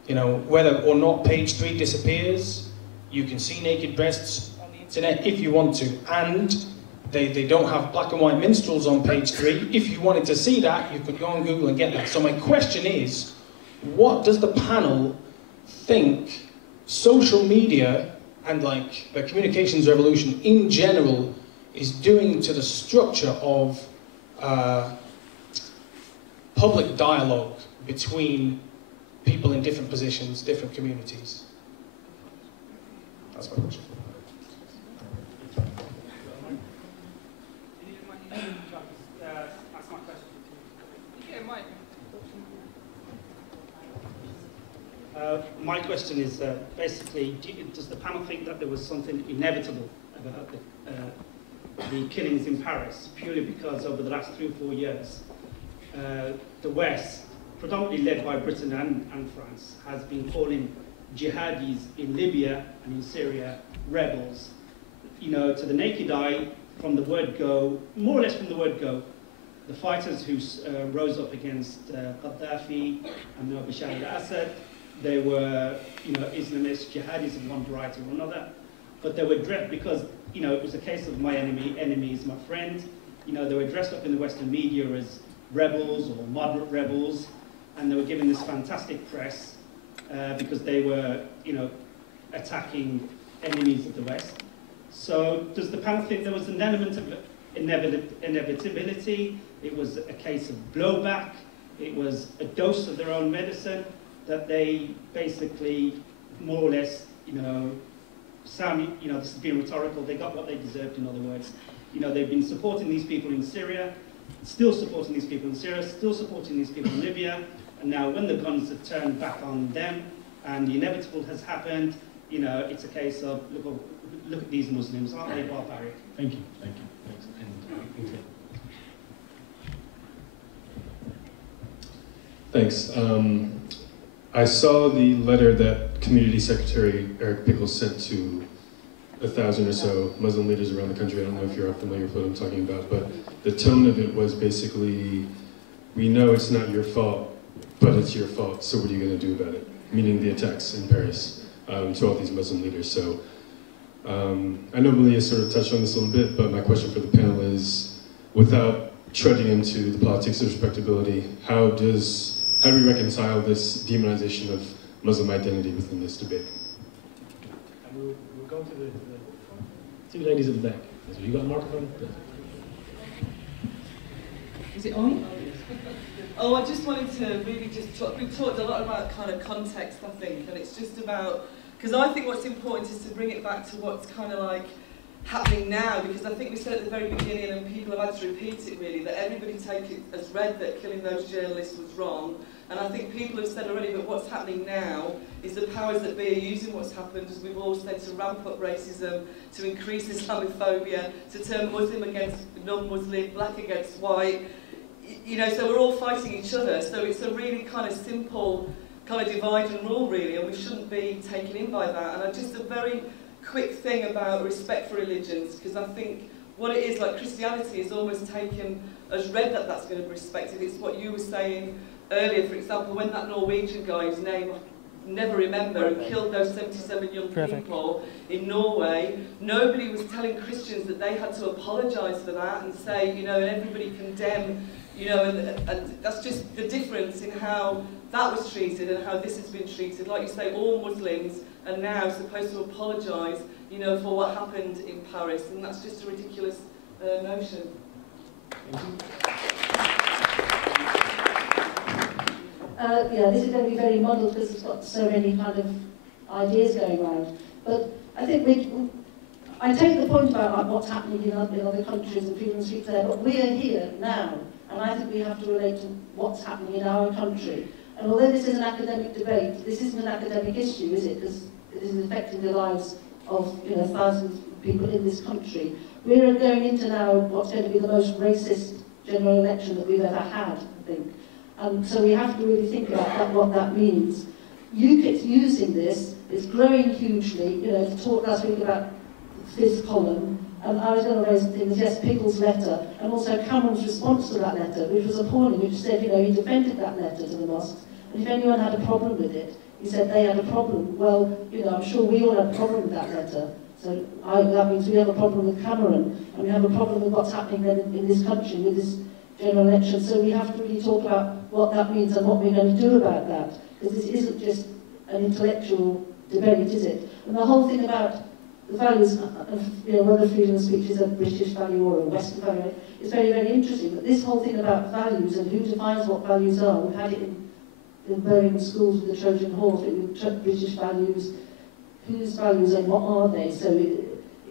you know, whether or not Page 3 disappears, you can see naked breasts on the internet if you want to, and they don't have black and white minstrels on Page 3. If you wanted to see that, you could go on Google and get that. So my question is, what does the panel think social media and like the communications revolution in general is doing to the structure of public dialogue between people in different positions, different communities? That's my question. My question is basically, does the panel think that there was something inevitable about the killings in Paris, purely because over the last 3 or 4 years, the West, predominantly led by Britain and France, has been calling jihadis in Libya and in Syria rebels? You know, to the naked eye, from the word go, more or less from the word go, the fighters who rose up against Gaddafi and Bashar al-Assad, they were, Islamists, jihadis of one variety or another, but they were dressed because, it was a case of my enemy is my friend. They were dressed up in the Western media as rebels or moderate rebels, and they were given this fantastic press because they were, attacking enemies of the West. So does the panel think there was an element of inevitability? It was a case of blowback. It was a dose of their own medicine that they basically, more or less, sound, this is being rhetorical, they got what they deserved, in other words. They've been supporting these people in Syria, still supporting these people in Syria, still supporting these people in Libya, and now when the guns have turned back on them and the inevitable has happened, it's a case of, look at these Muslims, aren't they barbaric? Thank you, thank you. Thanks. I saw the letter that Community Secretary Eric Pickles sent to 1,000 or so Muslim leaders around the country. I don't know if you're familiar with what I'm talking about, but the tone of it was basically, we know it's not your fault, but it's your fault, so what are you going to do about it? Meaning the attacks in Paris to all these Muslim leaders. So I know Malia sort of touched on this a little bit, but my question for the panel is, without trudging into the politics of respectability, how do we reconcile this demonization of Muslim identity within this debate? And we'll go to the two ladies at the back. So you got a microphone? Is it on? Oh, I just wanted to really we've talked a lot about kind of context, I think, and it's just about, because I think what's important is to bring it back to what's kind of like happening now, because I think we said at the very beginning, and people have had to repeat it really, that everybody take it as read that killing those journalists was wrong. And I think people have said already, but what's happening now is the powers that be are using what's happened, as we've all said, to ramp up racism, to increase Islamophobia, to turn Muslim against non-Muslim, black against white. So we're all fighting each other. So it's a really kind of simple kind of divide and rule, really, and we shouldn't be taken in by that. And just a very quick thing about respect for religions, because I think what it is, like Christianity is almost taken as read that that's going to be respected. It's what you were saying earlier, for example, when that Norwegian guy's name, I never remember, who killed those 77 young people in Norway, nobody was telling Christians that they had to apologise for that and say, and everybody condemn, and that's just the difference in how that was treated and how this has been treated. Like you say, all Muslims are now supposed to apologise, for what happened in Paris, and that's just a ridiculous notion. This is going to be very muddled because it's got so many kind of ideas going around. But I think I take the point about what's happening in other countries and freedom of speech there, but we are here now, and I think we have to relate to what's happening in our country. And although this is an academic debate, this isn't an academic issue, is it? Because it is affecting the lives of thousands of people in this country. We're going into now what's going to be the most racist general election that we've ever had, I think. And so we have to really think about what that means. UKIP's using this, it's growing hugely. Talked last week about the fifth column, and I was going to raise the thing, yes, Pickles' letter, and also Cameron's response to that letter, which was appalling, which said, he defended that letter to the mosques, and if anyone had a problem with it, he said they had a problem. Well, I'm sure we all had a problem with that letter. So that means we have a problem with Cameron, and we have a problem with what's happening then in this country with this general election. So we have to really talk about what that means and what we're going to do about that. Because this isn't just an intellectual debate, is it? And the whole thing about the values of, whether freedom of speech is a British value or a Western value, is very, very interesting. But this whole thing about values and who defines what values are, we've had it in Birmingham schools with the Trojan Horse, with British values, whose values and what are they? So,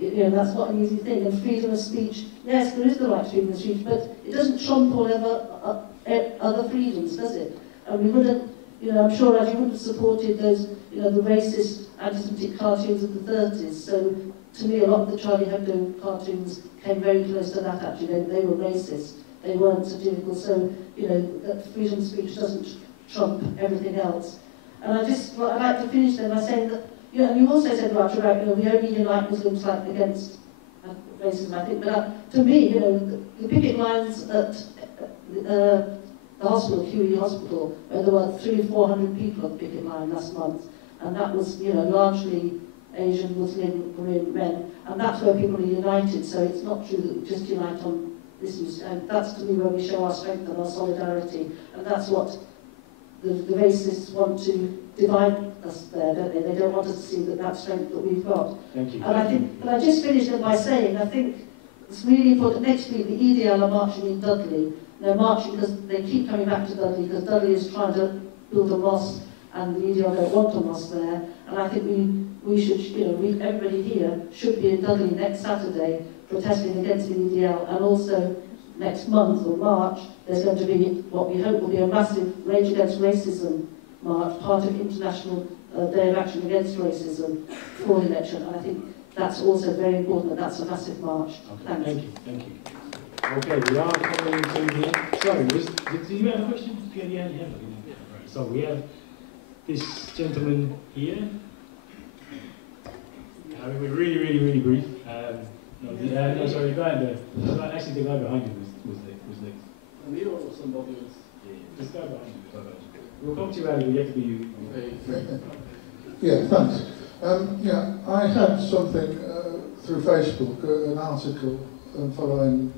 that's not an easy thing. And freedom of speech, yes, there is the right to freedom of speech, but it doesn't trump all other freedoms, does it? And we wouldn't, I'm sure as you wouldn't have supported those, the racist, anti-Semitic cartoons of the 30s. So, to me, a lot of the Charlie Hebdo cartoons came very close to that, actually. They were racist. They weren't satirical. So, that freedom of speech doesn't trump everything else. And I'd like to finish then by saying that, and you also said, Roger, about, we only unite Muslims against racism, I think. But to me, the picket lines at the hospital, QE Hospital, where there were 300 or 400 people on the picket line last month, and that was, you know, largely Asian, Muslim, Korean men, and that's where people are united. So it's not true that we just unite on this, and that's to me where we show our strength and our solidarity, and that's what the racists want to divide us there, don't they? They don't want us to see that strength that we've got. Thank you. And I think, and I just finished by saying, I think it's really important. Next week, the EDL are marching in Dudley. They're marching because they keep coming back to Dudley because Dudley is trying to build a mosque, and the EDL don't want a mosque there. And I think we should, you know, everybody here should be in Dudley next Saturday protesting against the EDL, and also next month or March there's going to be what we hope will be a massive Rage Against Racism march, part of International Day of Action Against Racism for the election, and I think that's also very important, that that's a massive march. Okay. Thanks. Thank you. Okay, we are coming to the end. Sorry, do you have a question? Yeah. So we have this gentleman here. We're really brief. No, sorry, actually the guy behind you was next. Me or somebody else? Yeah, this guy behind you. We'll come to you, Ali, we have to be you. Yeah, thanks. Yeah, I had something through Facebook, an article following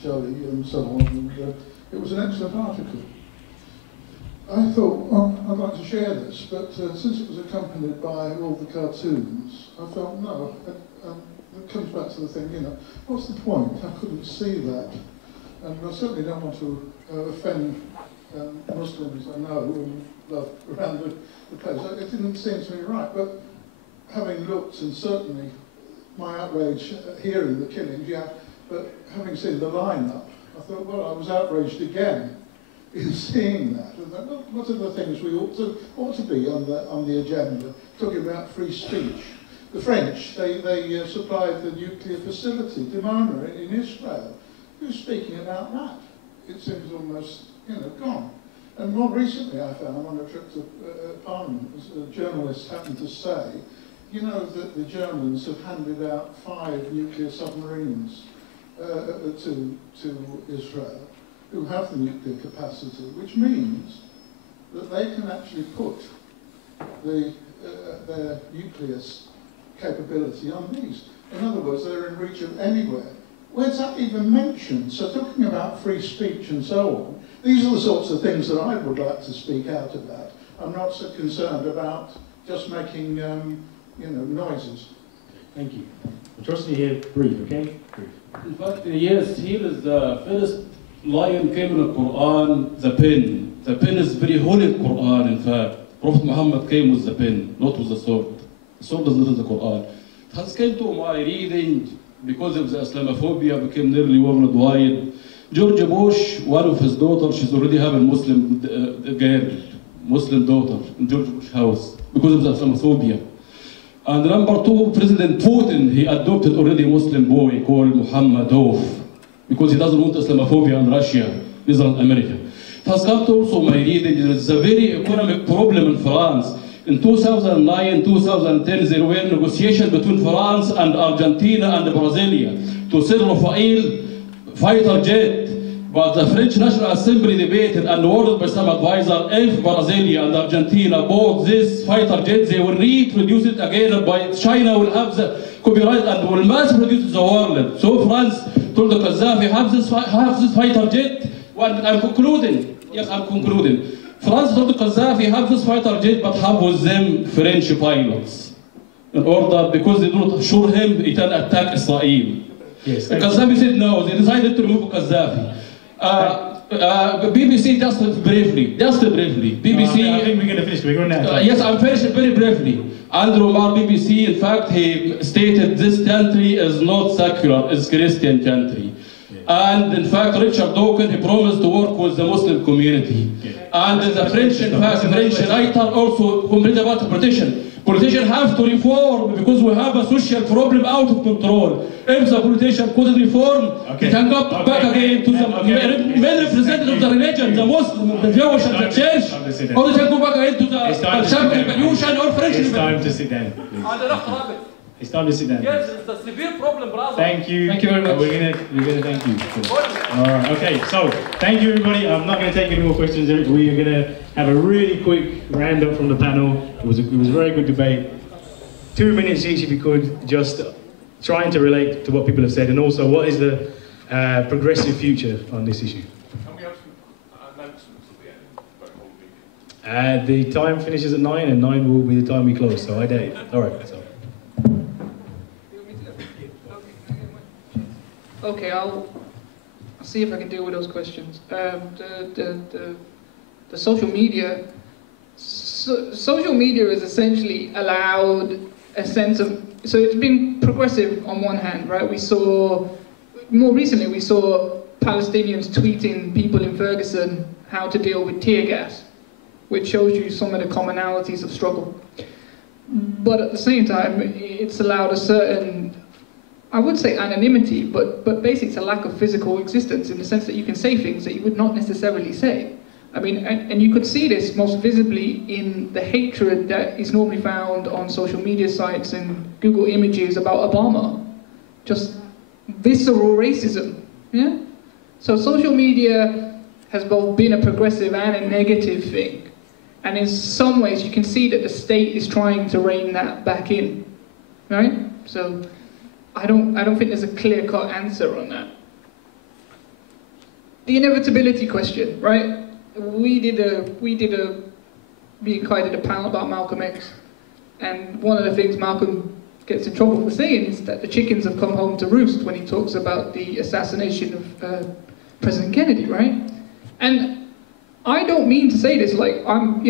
Charlie and so on, and it was an excellent article. I thought, well, I'd like to share this, but since it was accompanied by all the cartoons, I felt, no, it comes back to the thing, you know, what's the point? I couldn't see that. And I certainly don't want to offend Muslims I know and love around the place. It didn't seem to me right, but having looked, and certainly my outrage hearing the killings, yeah, but having seen the lineup, I thought, well, I was outraged again in seeing that. And that, well, what are the things we ought to be on the agenda? Talking about free speech. The French, they supplied the nuclear facility, Dimona, in Israel. Who's speaking about that? It seems almost, you know, gone. And more recently, I found on a trip to Parliament, a journalist happened to say, you know, that the Germans have handed out 5 nuclear submarines to Israel, who have the nuclear capacity, which means that they can actually put their nucleus capability on these. In other words, they're in reach of anywhere. Where's that even mentioned? So talking about free speech and so on, these are the sorts of things that I would like to speak out about. I'm not so concerned about just making, you know, noises. Thank you. I'll trust you here brief, okay? Brief. In fact, yes, here is the first lion came in the Quran, the pen. The pen is very holy Quran, in fact. Prophet Muhammad came with the pen, not with the sword. The sword is not in the Quran. It has come to my reading because of the Islamophobia became nearly worldwide. George Bush, one of his daughters, she's already have a Muslim girl, Muslim daughter in George Bush house because of the Islamophobia. And number 2, President Putin, he adopted already a Muslim boy called Muhammadov because he doesn't want Islamophobia in Russia, Israel, America. It has come to also my reading, there is a very economic problem in France. In 2009, 2010, there were negotiations between France and Argentina and Brasilia to sell Rafael fighter jet. But the French National Assembly debated and ordered by some advisor, if Brasilia and Argentina bought this fighter jet, they will reproduce it again, by China will have the copyright and will mass produce it the world. So France told the Gaddafi, have this fighter jet. Well, I'm concluding. Yes, I'm concluding. France told the Gaddafi, have this fighter jet, but have with them French pilots. In order, because they don't assure him it can attack Israel. Yes. Gaddafi said no, they decided to remove Gaddafi. BBC, just briefly, BBC. I think we're going to finish. We're going now. Yes, I'm finishing very briefly. Andrew Marr, BBC, in fact, he stated this country is not secular, it's Christian country. And in fact, Richard Dawkins, he promised to work with the Muslim community. And the French, in fact, French writer also complained about politicians. Politicians have to reform because we have a social problem out of control. If the politician couldn't reform, they can go back again to the main representative of the religion, the Muslim, the Jewish, and the church, or they can go back again to the Shafi'i revolution or French revolution. It's time to sit down. It's time to sit down. Yes, it's a severe problem, brother. Thank you. Thank you very much. We're gonna thank you. All right. Okay. So thank you, everybody. I'm not gonna take any more questions. We are gonna have a really quick roundup from the panel. It was a very good debate. 2 minutes each, if you could, just trying to relate to what people have said, and also what is the progressive future on this issue. Can we have some announcements at the end? The time finishes at 9, and 9 will be the time we close. So I date. All right. So. Okay, I'll see if I can deal with those questions. The social media. Social media has essentially allowed a sense of, so it's been progressive on one hand, right? More recently we saw Palestinians tweeting people in Ferguson how to deal with tear gas, which shows you some of the commonalities of struggle. But at the same time, it's allowed a certain, I would say anonymity, but basically it's a lack of physical existence in the sense that you can say things that you would not necessarily say. I mean, and you could see this most visibly in the hatred that is normally found on social media sites and Google images about Obama. Just visceral racism, yeah? So social media has both been a progressive and a negative thing. And in some ways you can see that the state is trying to rein that back in, right? So I don't think there's a clear-cut answer on that. The inevitability question, right? Me and Kai did a panel about Malcolm X, and one of the things Malcolm gets in trouble for saying is that the chickens have come home to roost when he talks about the assassination of President Kennedy, right? And I don't mean to say this like I'm,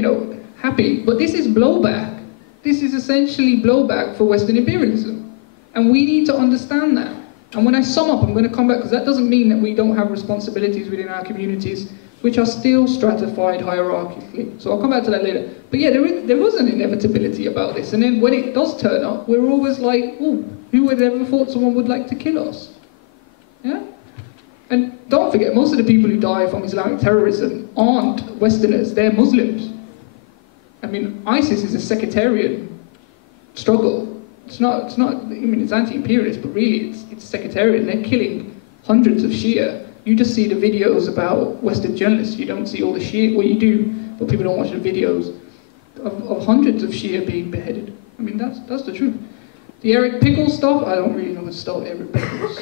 happy, but this is blowback. This is essentially blowback for Western imperialism, and we need to understand that. And when I sum up, I'm going to come back, because that doesn't mean that we don't have responsibilities within our communities, which are still stratified hierarchically. So I'll come back to that later. But yeah, there was an inevitability about this. And then when it does turn up, we're always like, oh, who would ever thought someone would like to kill us? Yeah? And don't forget, most of the people who die from Islamic terrorism aren't Westerners, they're Muslims. I mean, ISIS is a sectarian struggle. It's not, it's anti-imperialist, but really it's sectarian. They're killing hundreds of Shia. You just see the videos about Western journalists. You don't see all the Shia, well you do, but people don't watch the videos of hundreds of Shia being beheaded. I mean, that's the truth. The Eric Pickles stuff, I don't really know who stole Eric Pickles.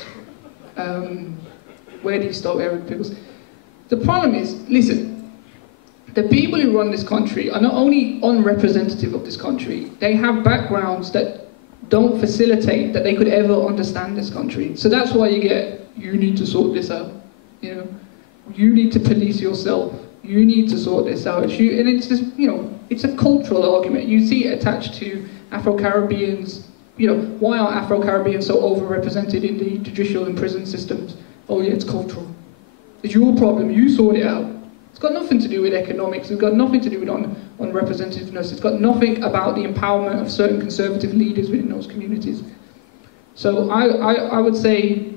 Where do you stole Eric Pickles? The problem is, listen, the people who run this country are not only unrepresentative of this country, they have backgrounds that don't facilitate that they could ever understand this country. So that's why you need to sort this out. You need to police yourself. You need to sort this out. And it's just, it's a cultural argument. You see it attached to Afro-Caribbeans. Why are Afro-Caribbeans so overrepresented in the judicial and prison systems? Oh yeah, it's cultural. It's your problem. You sort it out. It's got nothing to do with economics. It's got nothing to do with unrepresentativeness. It's got nothing about the empowerment of certain conservative leaders within those communities. So I would say,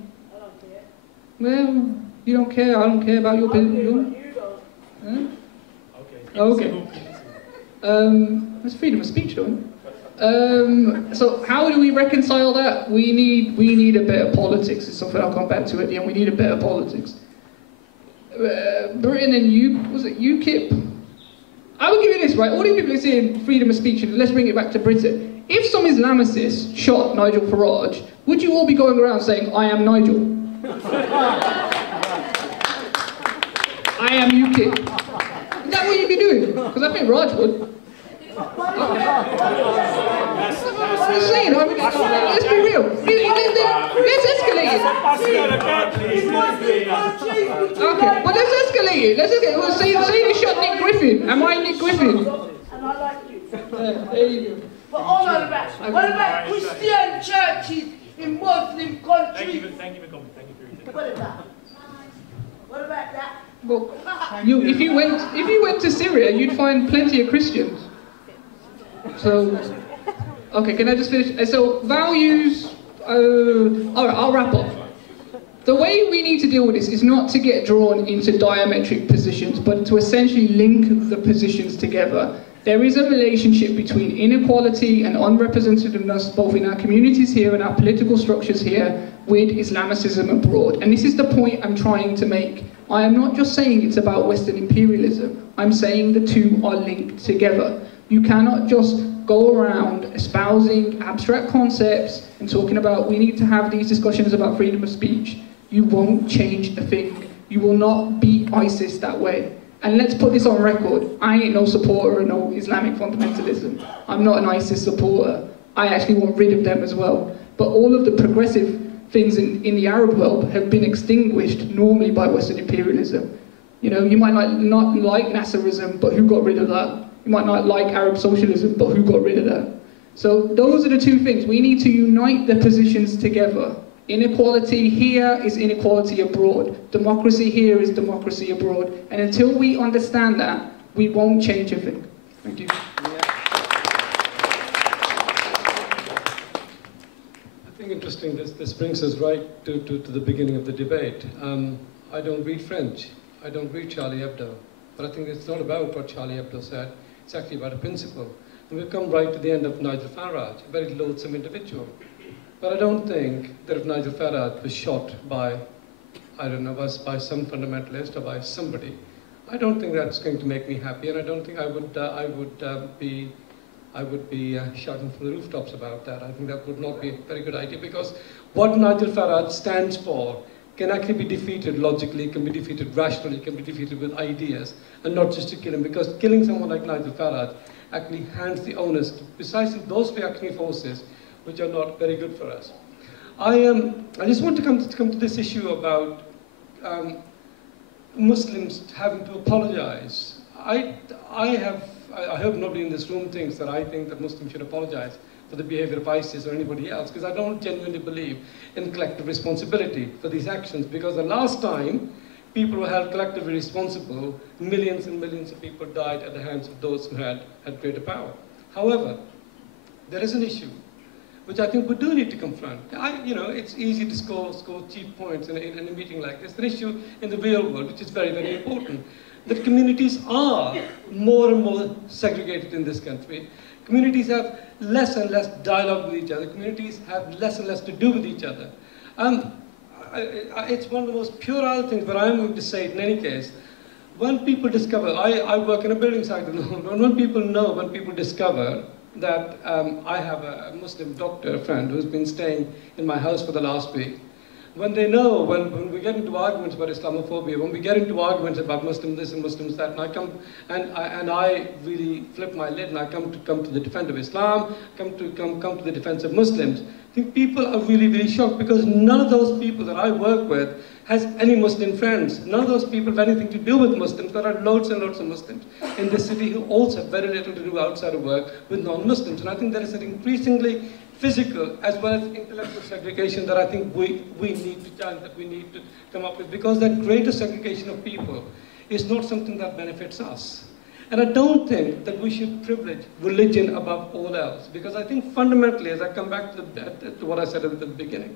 well, you don't care, I don't care about your business. Huh? Okay. That's freedom of speech, don't it? So how do we reconcile that? We need a better politics. It's something I'll come back to at the end. We need a better politics. Britain and UKIP. I would give you this, right? All these people are saying freedom of speech, and let's bring it back to Britain. If some Islamicists shot Nigel Farage, would you all be going around saying, I am Nigel? I am UKIP. Is that what you'd be doing? Because I think Raj would. I'm just saying, let's be real. Let's escalate it. Okay, but let's escalate it. Well, say they shot Nick Griffin. Am I Nick Griffin? And I like you. There you go. But all of that. What about Christian churches in Muslim countries? Thank you for coming. Thank you for What about? What about that? Well, if you went to Syria, you'd find plenty of Christians. So, okay, can I just finish? So, values, all right, I'll wrap up. The way we need to deal with this is not to get drawn into diametric positions, but to essentially link the positions together There is a relationship between inequality and unrepresentativeness, both in our communities here and our political structures here, with Islamicism abroad. And this is the point I'm trying to make. I am not just saying it's about Western imperialism. I'm saying the two are linked together. You cannot just go around espousing abstract concepts and talking about we need to have these discussions about freedom of speech. You won't change a thing. You will not beat ISIS that way. And let's put this on record. I ain't no supporter of no Islamic fundamentalism. I'm not an ISIS supporter. I actually want rid of them as well. But all of the progressive things in the Arab world have been extinguished normally by Western imperialism. You know, you might not like Nasserism, but who got rid of that? You might not like Arab socialism, but who got rid of that? So those are the two things. We need to unite the positions together. Inequality here is inequality abroad. Democracy here is democracy abroad. And until we understand that, we won't change a thing. Thank you. I think interesting, this brings us right to the beginning of the debate. I don't read French. I don't read Charlie Hebdo. But I think it's not about what Charlie Hebdo said. It's actually about a principle. And we've come right to the end of Nigel Farage, a very loathsome individual. But I don't think that if Nigel Farage was shot by, I don't know, by some fundamentalist or by somebody, I don't think that's going to make me happy, and I don't think I would be shouting from the rooftops about that. I think that would not be a very good idea, because what Nigel Farage stands for can actually be defeated logically, can be defeated rationally, can be defeated with ideas, and not just to kill him, because killing someone like Nigel Farage actually hands the onus to precisely those reactionary forces which are not very good for us. I just want to come to this issue about Muslims having to apologize. I hope nobody in this room thinks that I think that Muslims should apologize for the behavior of ISIS or anybody else, because I don't genuinely believe in collective responsibility for these actions, because the last time people were held collectively responsible, millions and millions of people died at the hands of those who had greater power. However, there is an issue which I think we do need to confront. You know, it's easy to score cheap points in a meeting like this. An issue in the real world, which is very, very important, that communities are more and more segregated in this country. Communities have less and less dialogue with each other. Communities have less and less to do with each other. It's one of the most puerile things, but I'm going to say it in any case. When people discover, I work in a building site, when people discover that I have a Muslim doctor, a friend, who's been staying in my house for the last week. When they know, when we get into arguments about Islamophobia, when we get into arguments about Muslim this and Muslims that, and I come and I really flip my lid and I come to the defense of Islam, come to the defense of Muslims, I think people are really, really shocked, because none of those people that I work with has any Muslim friends. None of those people have anything to do with Muslims. There are loads and loads of Muslims in this city who also have very little to do outside of work with non-Muslims. And I think there is an increasingly physical as well as intellectual segregation that I think we need to challenge, that we need to come up with, because that greater segregation of people is not something that benefits us. And I don't think that we should privilege religion above all else, because I think fundamentally, as I come back to what I said at the beginning,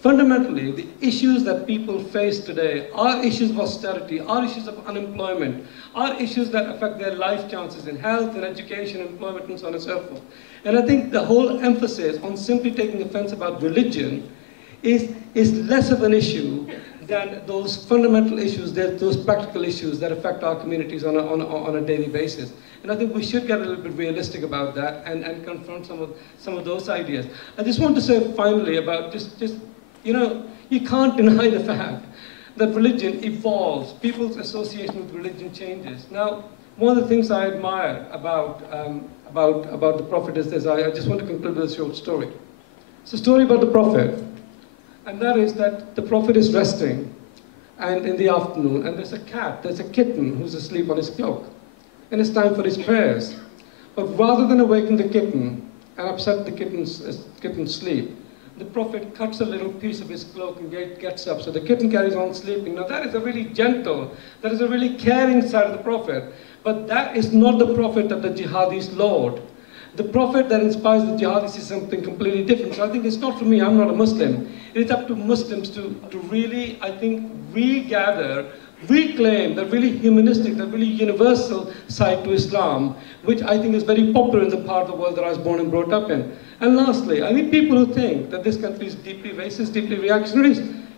fundamentally, the issues that people face today are issues of austerity, are issues of unemployment, are issues that affect their life chances in health and education, employment, and so on and so forth. And I think the whole emphasis on simply taking offense about religion is less of an issue than those fundamental issues, those practical issues that affect our communities on a daily basis. And I think we should get a little bit realistic about that and confront some of those ideas. I just want to say finally about just you know, you can't deny the fact that religion evolves, people's association with religion changes. Now, one of the things I admire about the Prophet is this. I just want to conclude with a short story. It's a story about the Prophet, and that is that the Prophet is resting, and in the afternoon, and there's a kitten who's asleep on his cloak, and it's time for his prayers. But rather than awaken the kitten and upset the kitten's sleep, the Prophet cuts a little piece of his cloak and gets up, so the kitten carries on sleeping. Now that is a really gentle, that is a really caring side of the Prophet, but that is not the Prophet that the jihadis laud. The Prophet that inspires the jihadis is something completely different. So I think it's not for me, I'm not a Muslim. It's up to Muslims to really, I think, regather reclaim the really humanistic, the really universal side to Islam, which I think is very popular in the part of the world that I was born and brought up in. And lastly, I think people who think that this country is deeply racist, deeply reactionary,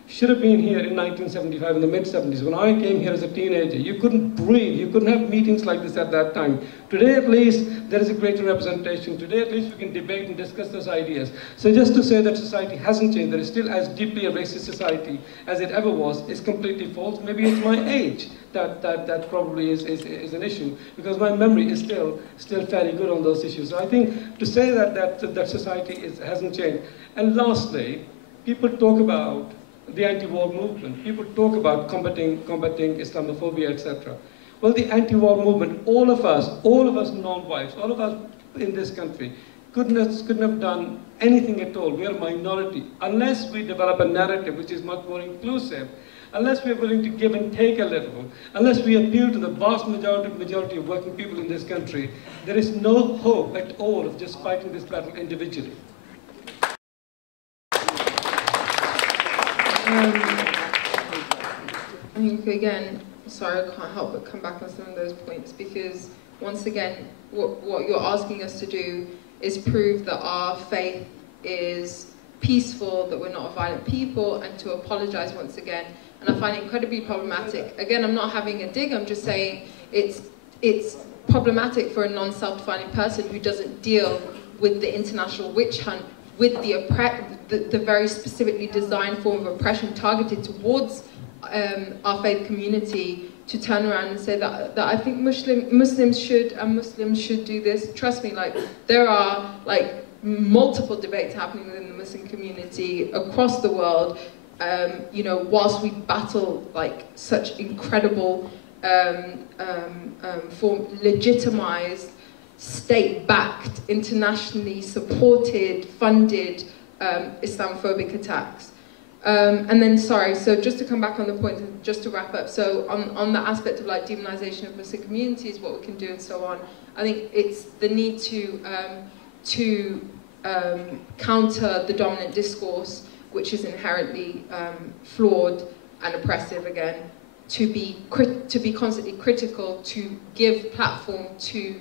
should have been here in 1975, in the mid-70s. When I came here as a teenager, you couldn't breathe, you couldn't have meetings like this at that time. Today at least, there is a greater representation. Today at least, we can debate and discuss those ideas. So just to say that society hasn't changed, that it's still as deeply a racist society as it ever was, is completely false. Maybe it's my age that probably is an issue, because my memory is still fairly good on those issues. So I think to say that society hasn't changed. And lastly, people talk about the anti-war movement. People talk about combating Islamophobia, etc. Well, the anti-war movement, all of us non-whites, all of us in this country, couldn't have done anything at all. We are a minority. Unless we develop a narrative which is much more inclusive, unless we are willing to give and take a little, unless we appeal to the vast majority of working people in this country, there is no hope at all of just fighting this battle individually. I think, again, sorry, I can't help but come back on some of those points, because once again, what you're asking us to do is prove that our faith is peaceful, that we're not a violent people, and to apologize once again. And I find it incredibly problematic. Again, I'm not having a dig, I'm just saying it's problematic for a non-self-defining person who doesn't deal with the international witch hunt, with the very specifically designed form of oppression targeted towards our faith community, to turn around and say that I think Muslims should do this. Trust me, like, there are like multiple debates happening within the Muslim community across the world. You know, whilst we battle like such incredible legitimized, state-backed, internationally supported, funded Islamophobic attacks. And then, sorry, so just to come back on the point, just to wrap up, so on the aspect of like demonization of Muslim communities, what we can do and so on, I think it's the need to counter the dominant discourse, which is inherently flawed and oppressive again, to be constantly critical, to give platform to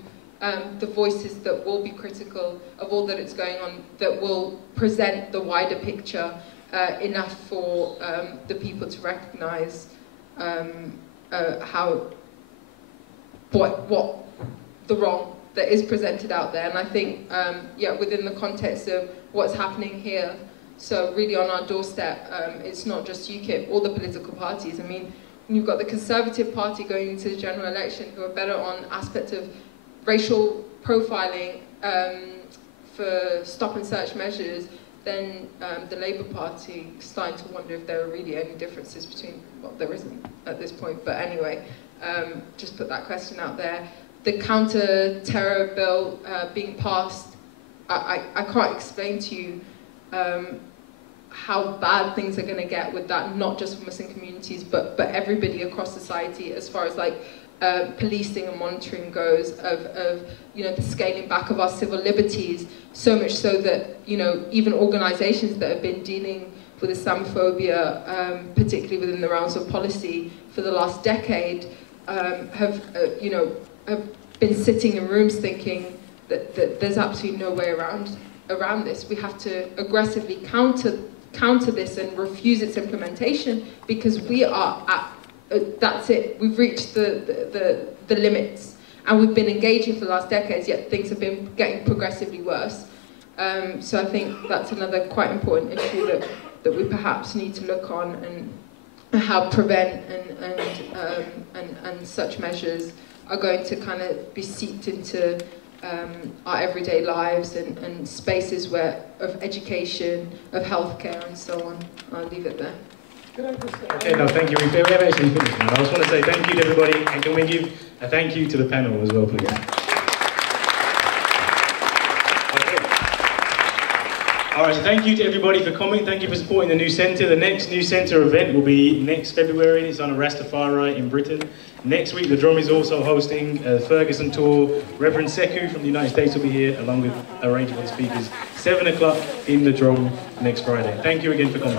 the voices that will be critical of all that is going on, that will present the wider picture enough for the people to recognize what the wrong that is presented out there. And I think, yeah, within the context of what's happening here, so really on our doorstep, it's not just UKIP, all the political parties. I mean, when you've got the Conservative Party going into the general election, who are better on aspects of racial profiling for stop and search measures, then the Labour Party is starting to wonder if there are really any differences between, well, there isn't at this point, but anyway, just put that question out there. The counter-terror bill being passed, I can't explain to you how bad things are going to get with that, not just for Muslim communities, but everybody across society, as far as like policing and monitoring goes, of you know, the scaling back of our civil liberties, so much so that, you know, even organisations that have been dealing with Islamophobia, particularly within the realms of policy for the last decade, have been sitting in rooms thinking that there's absolutely no way around this. We have to aggressively counter this and refuse its implementation, because we are at that's it. We've reached the limits, and we've been engaging for the last decades, yet things have been getting progressively worse. So I think that's another quite important issue that we perhaps need to look on, and how prevent and such measures are going to kind of be seeped into our everyday lives and spaces of education, of healthcare, and so on. I'll leave it there. Okay, no, thank you. We have actually finished now. I just want to say thank you to everybody, and can we give a thank you to the panel as well, please? All right, so thank you to everybody for coming. Thank you for supporting the new centre. The next new centre event will be next February. It's on a Rastafari in Britain. Next week, the Drum is also hosting a Ferguson tour. Reverend Sekou from the United States will be here, along with a range of other speakers. 7 o'clock in the Drum next Friday. Thank you again for coming.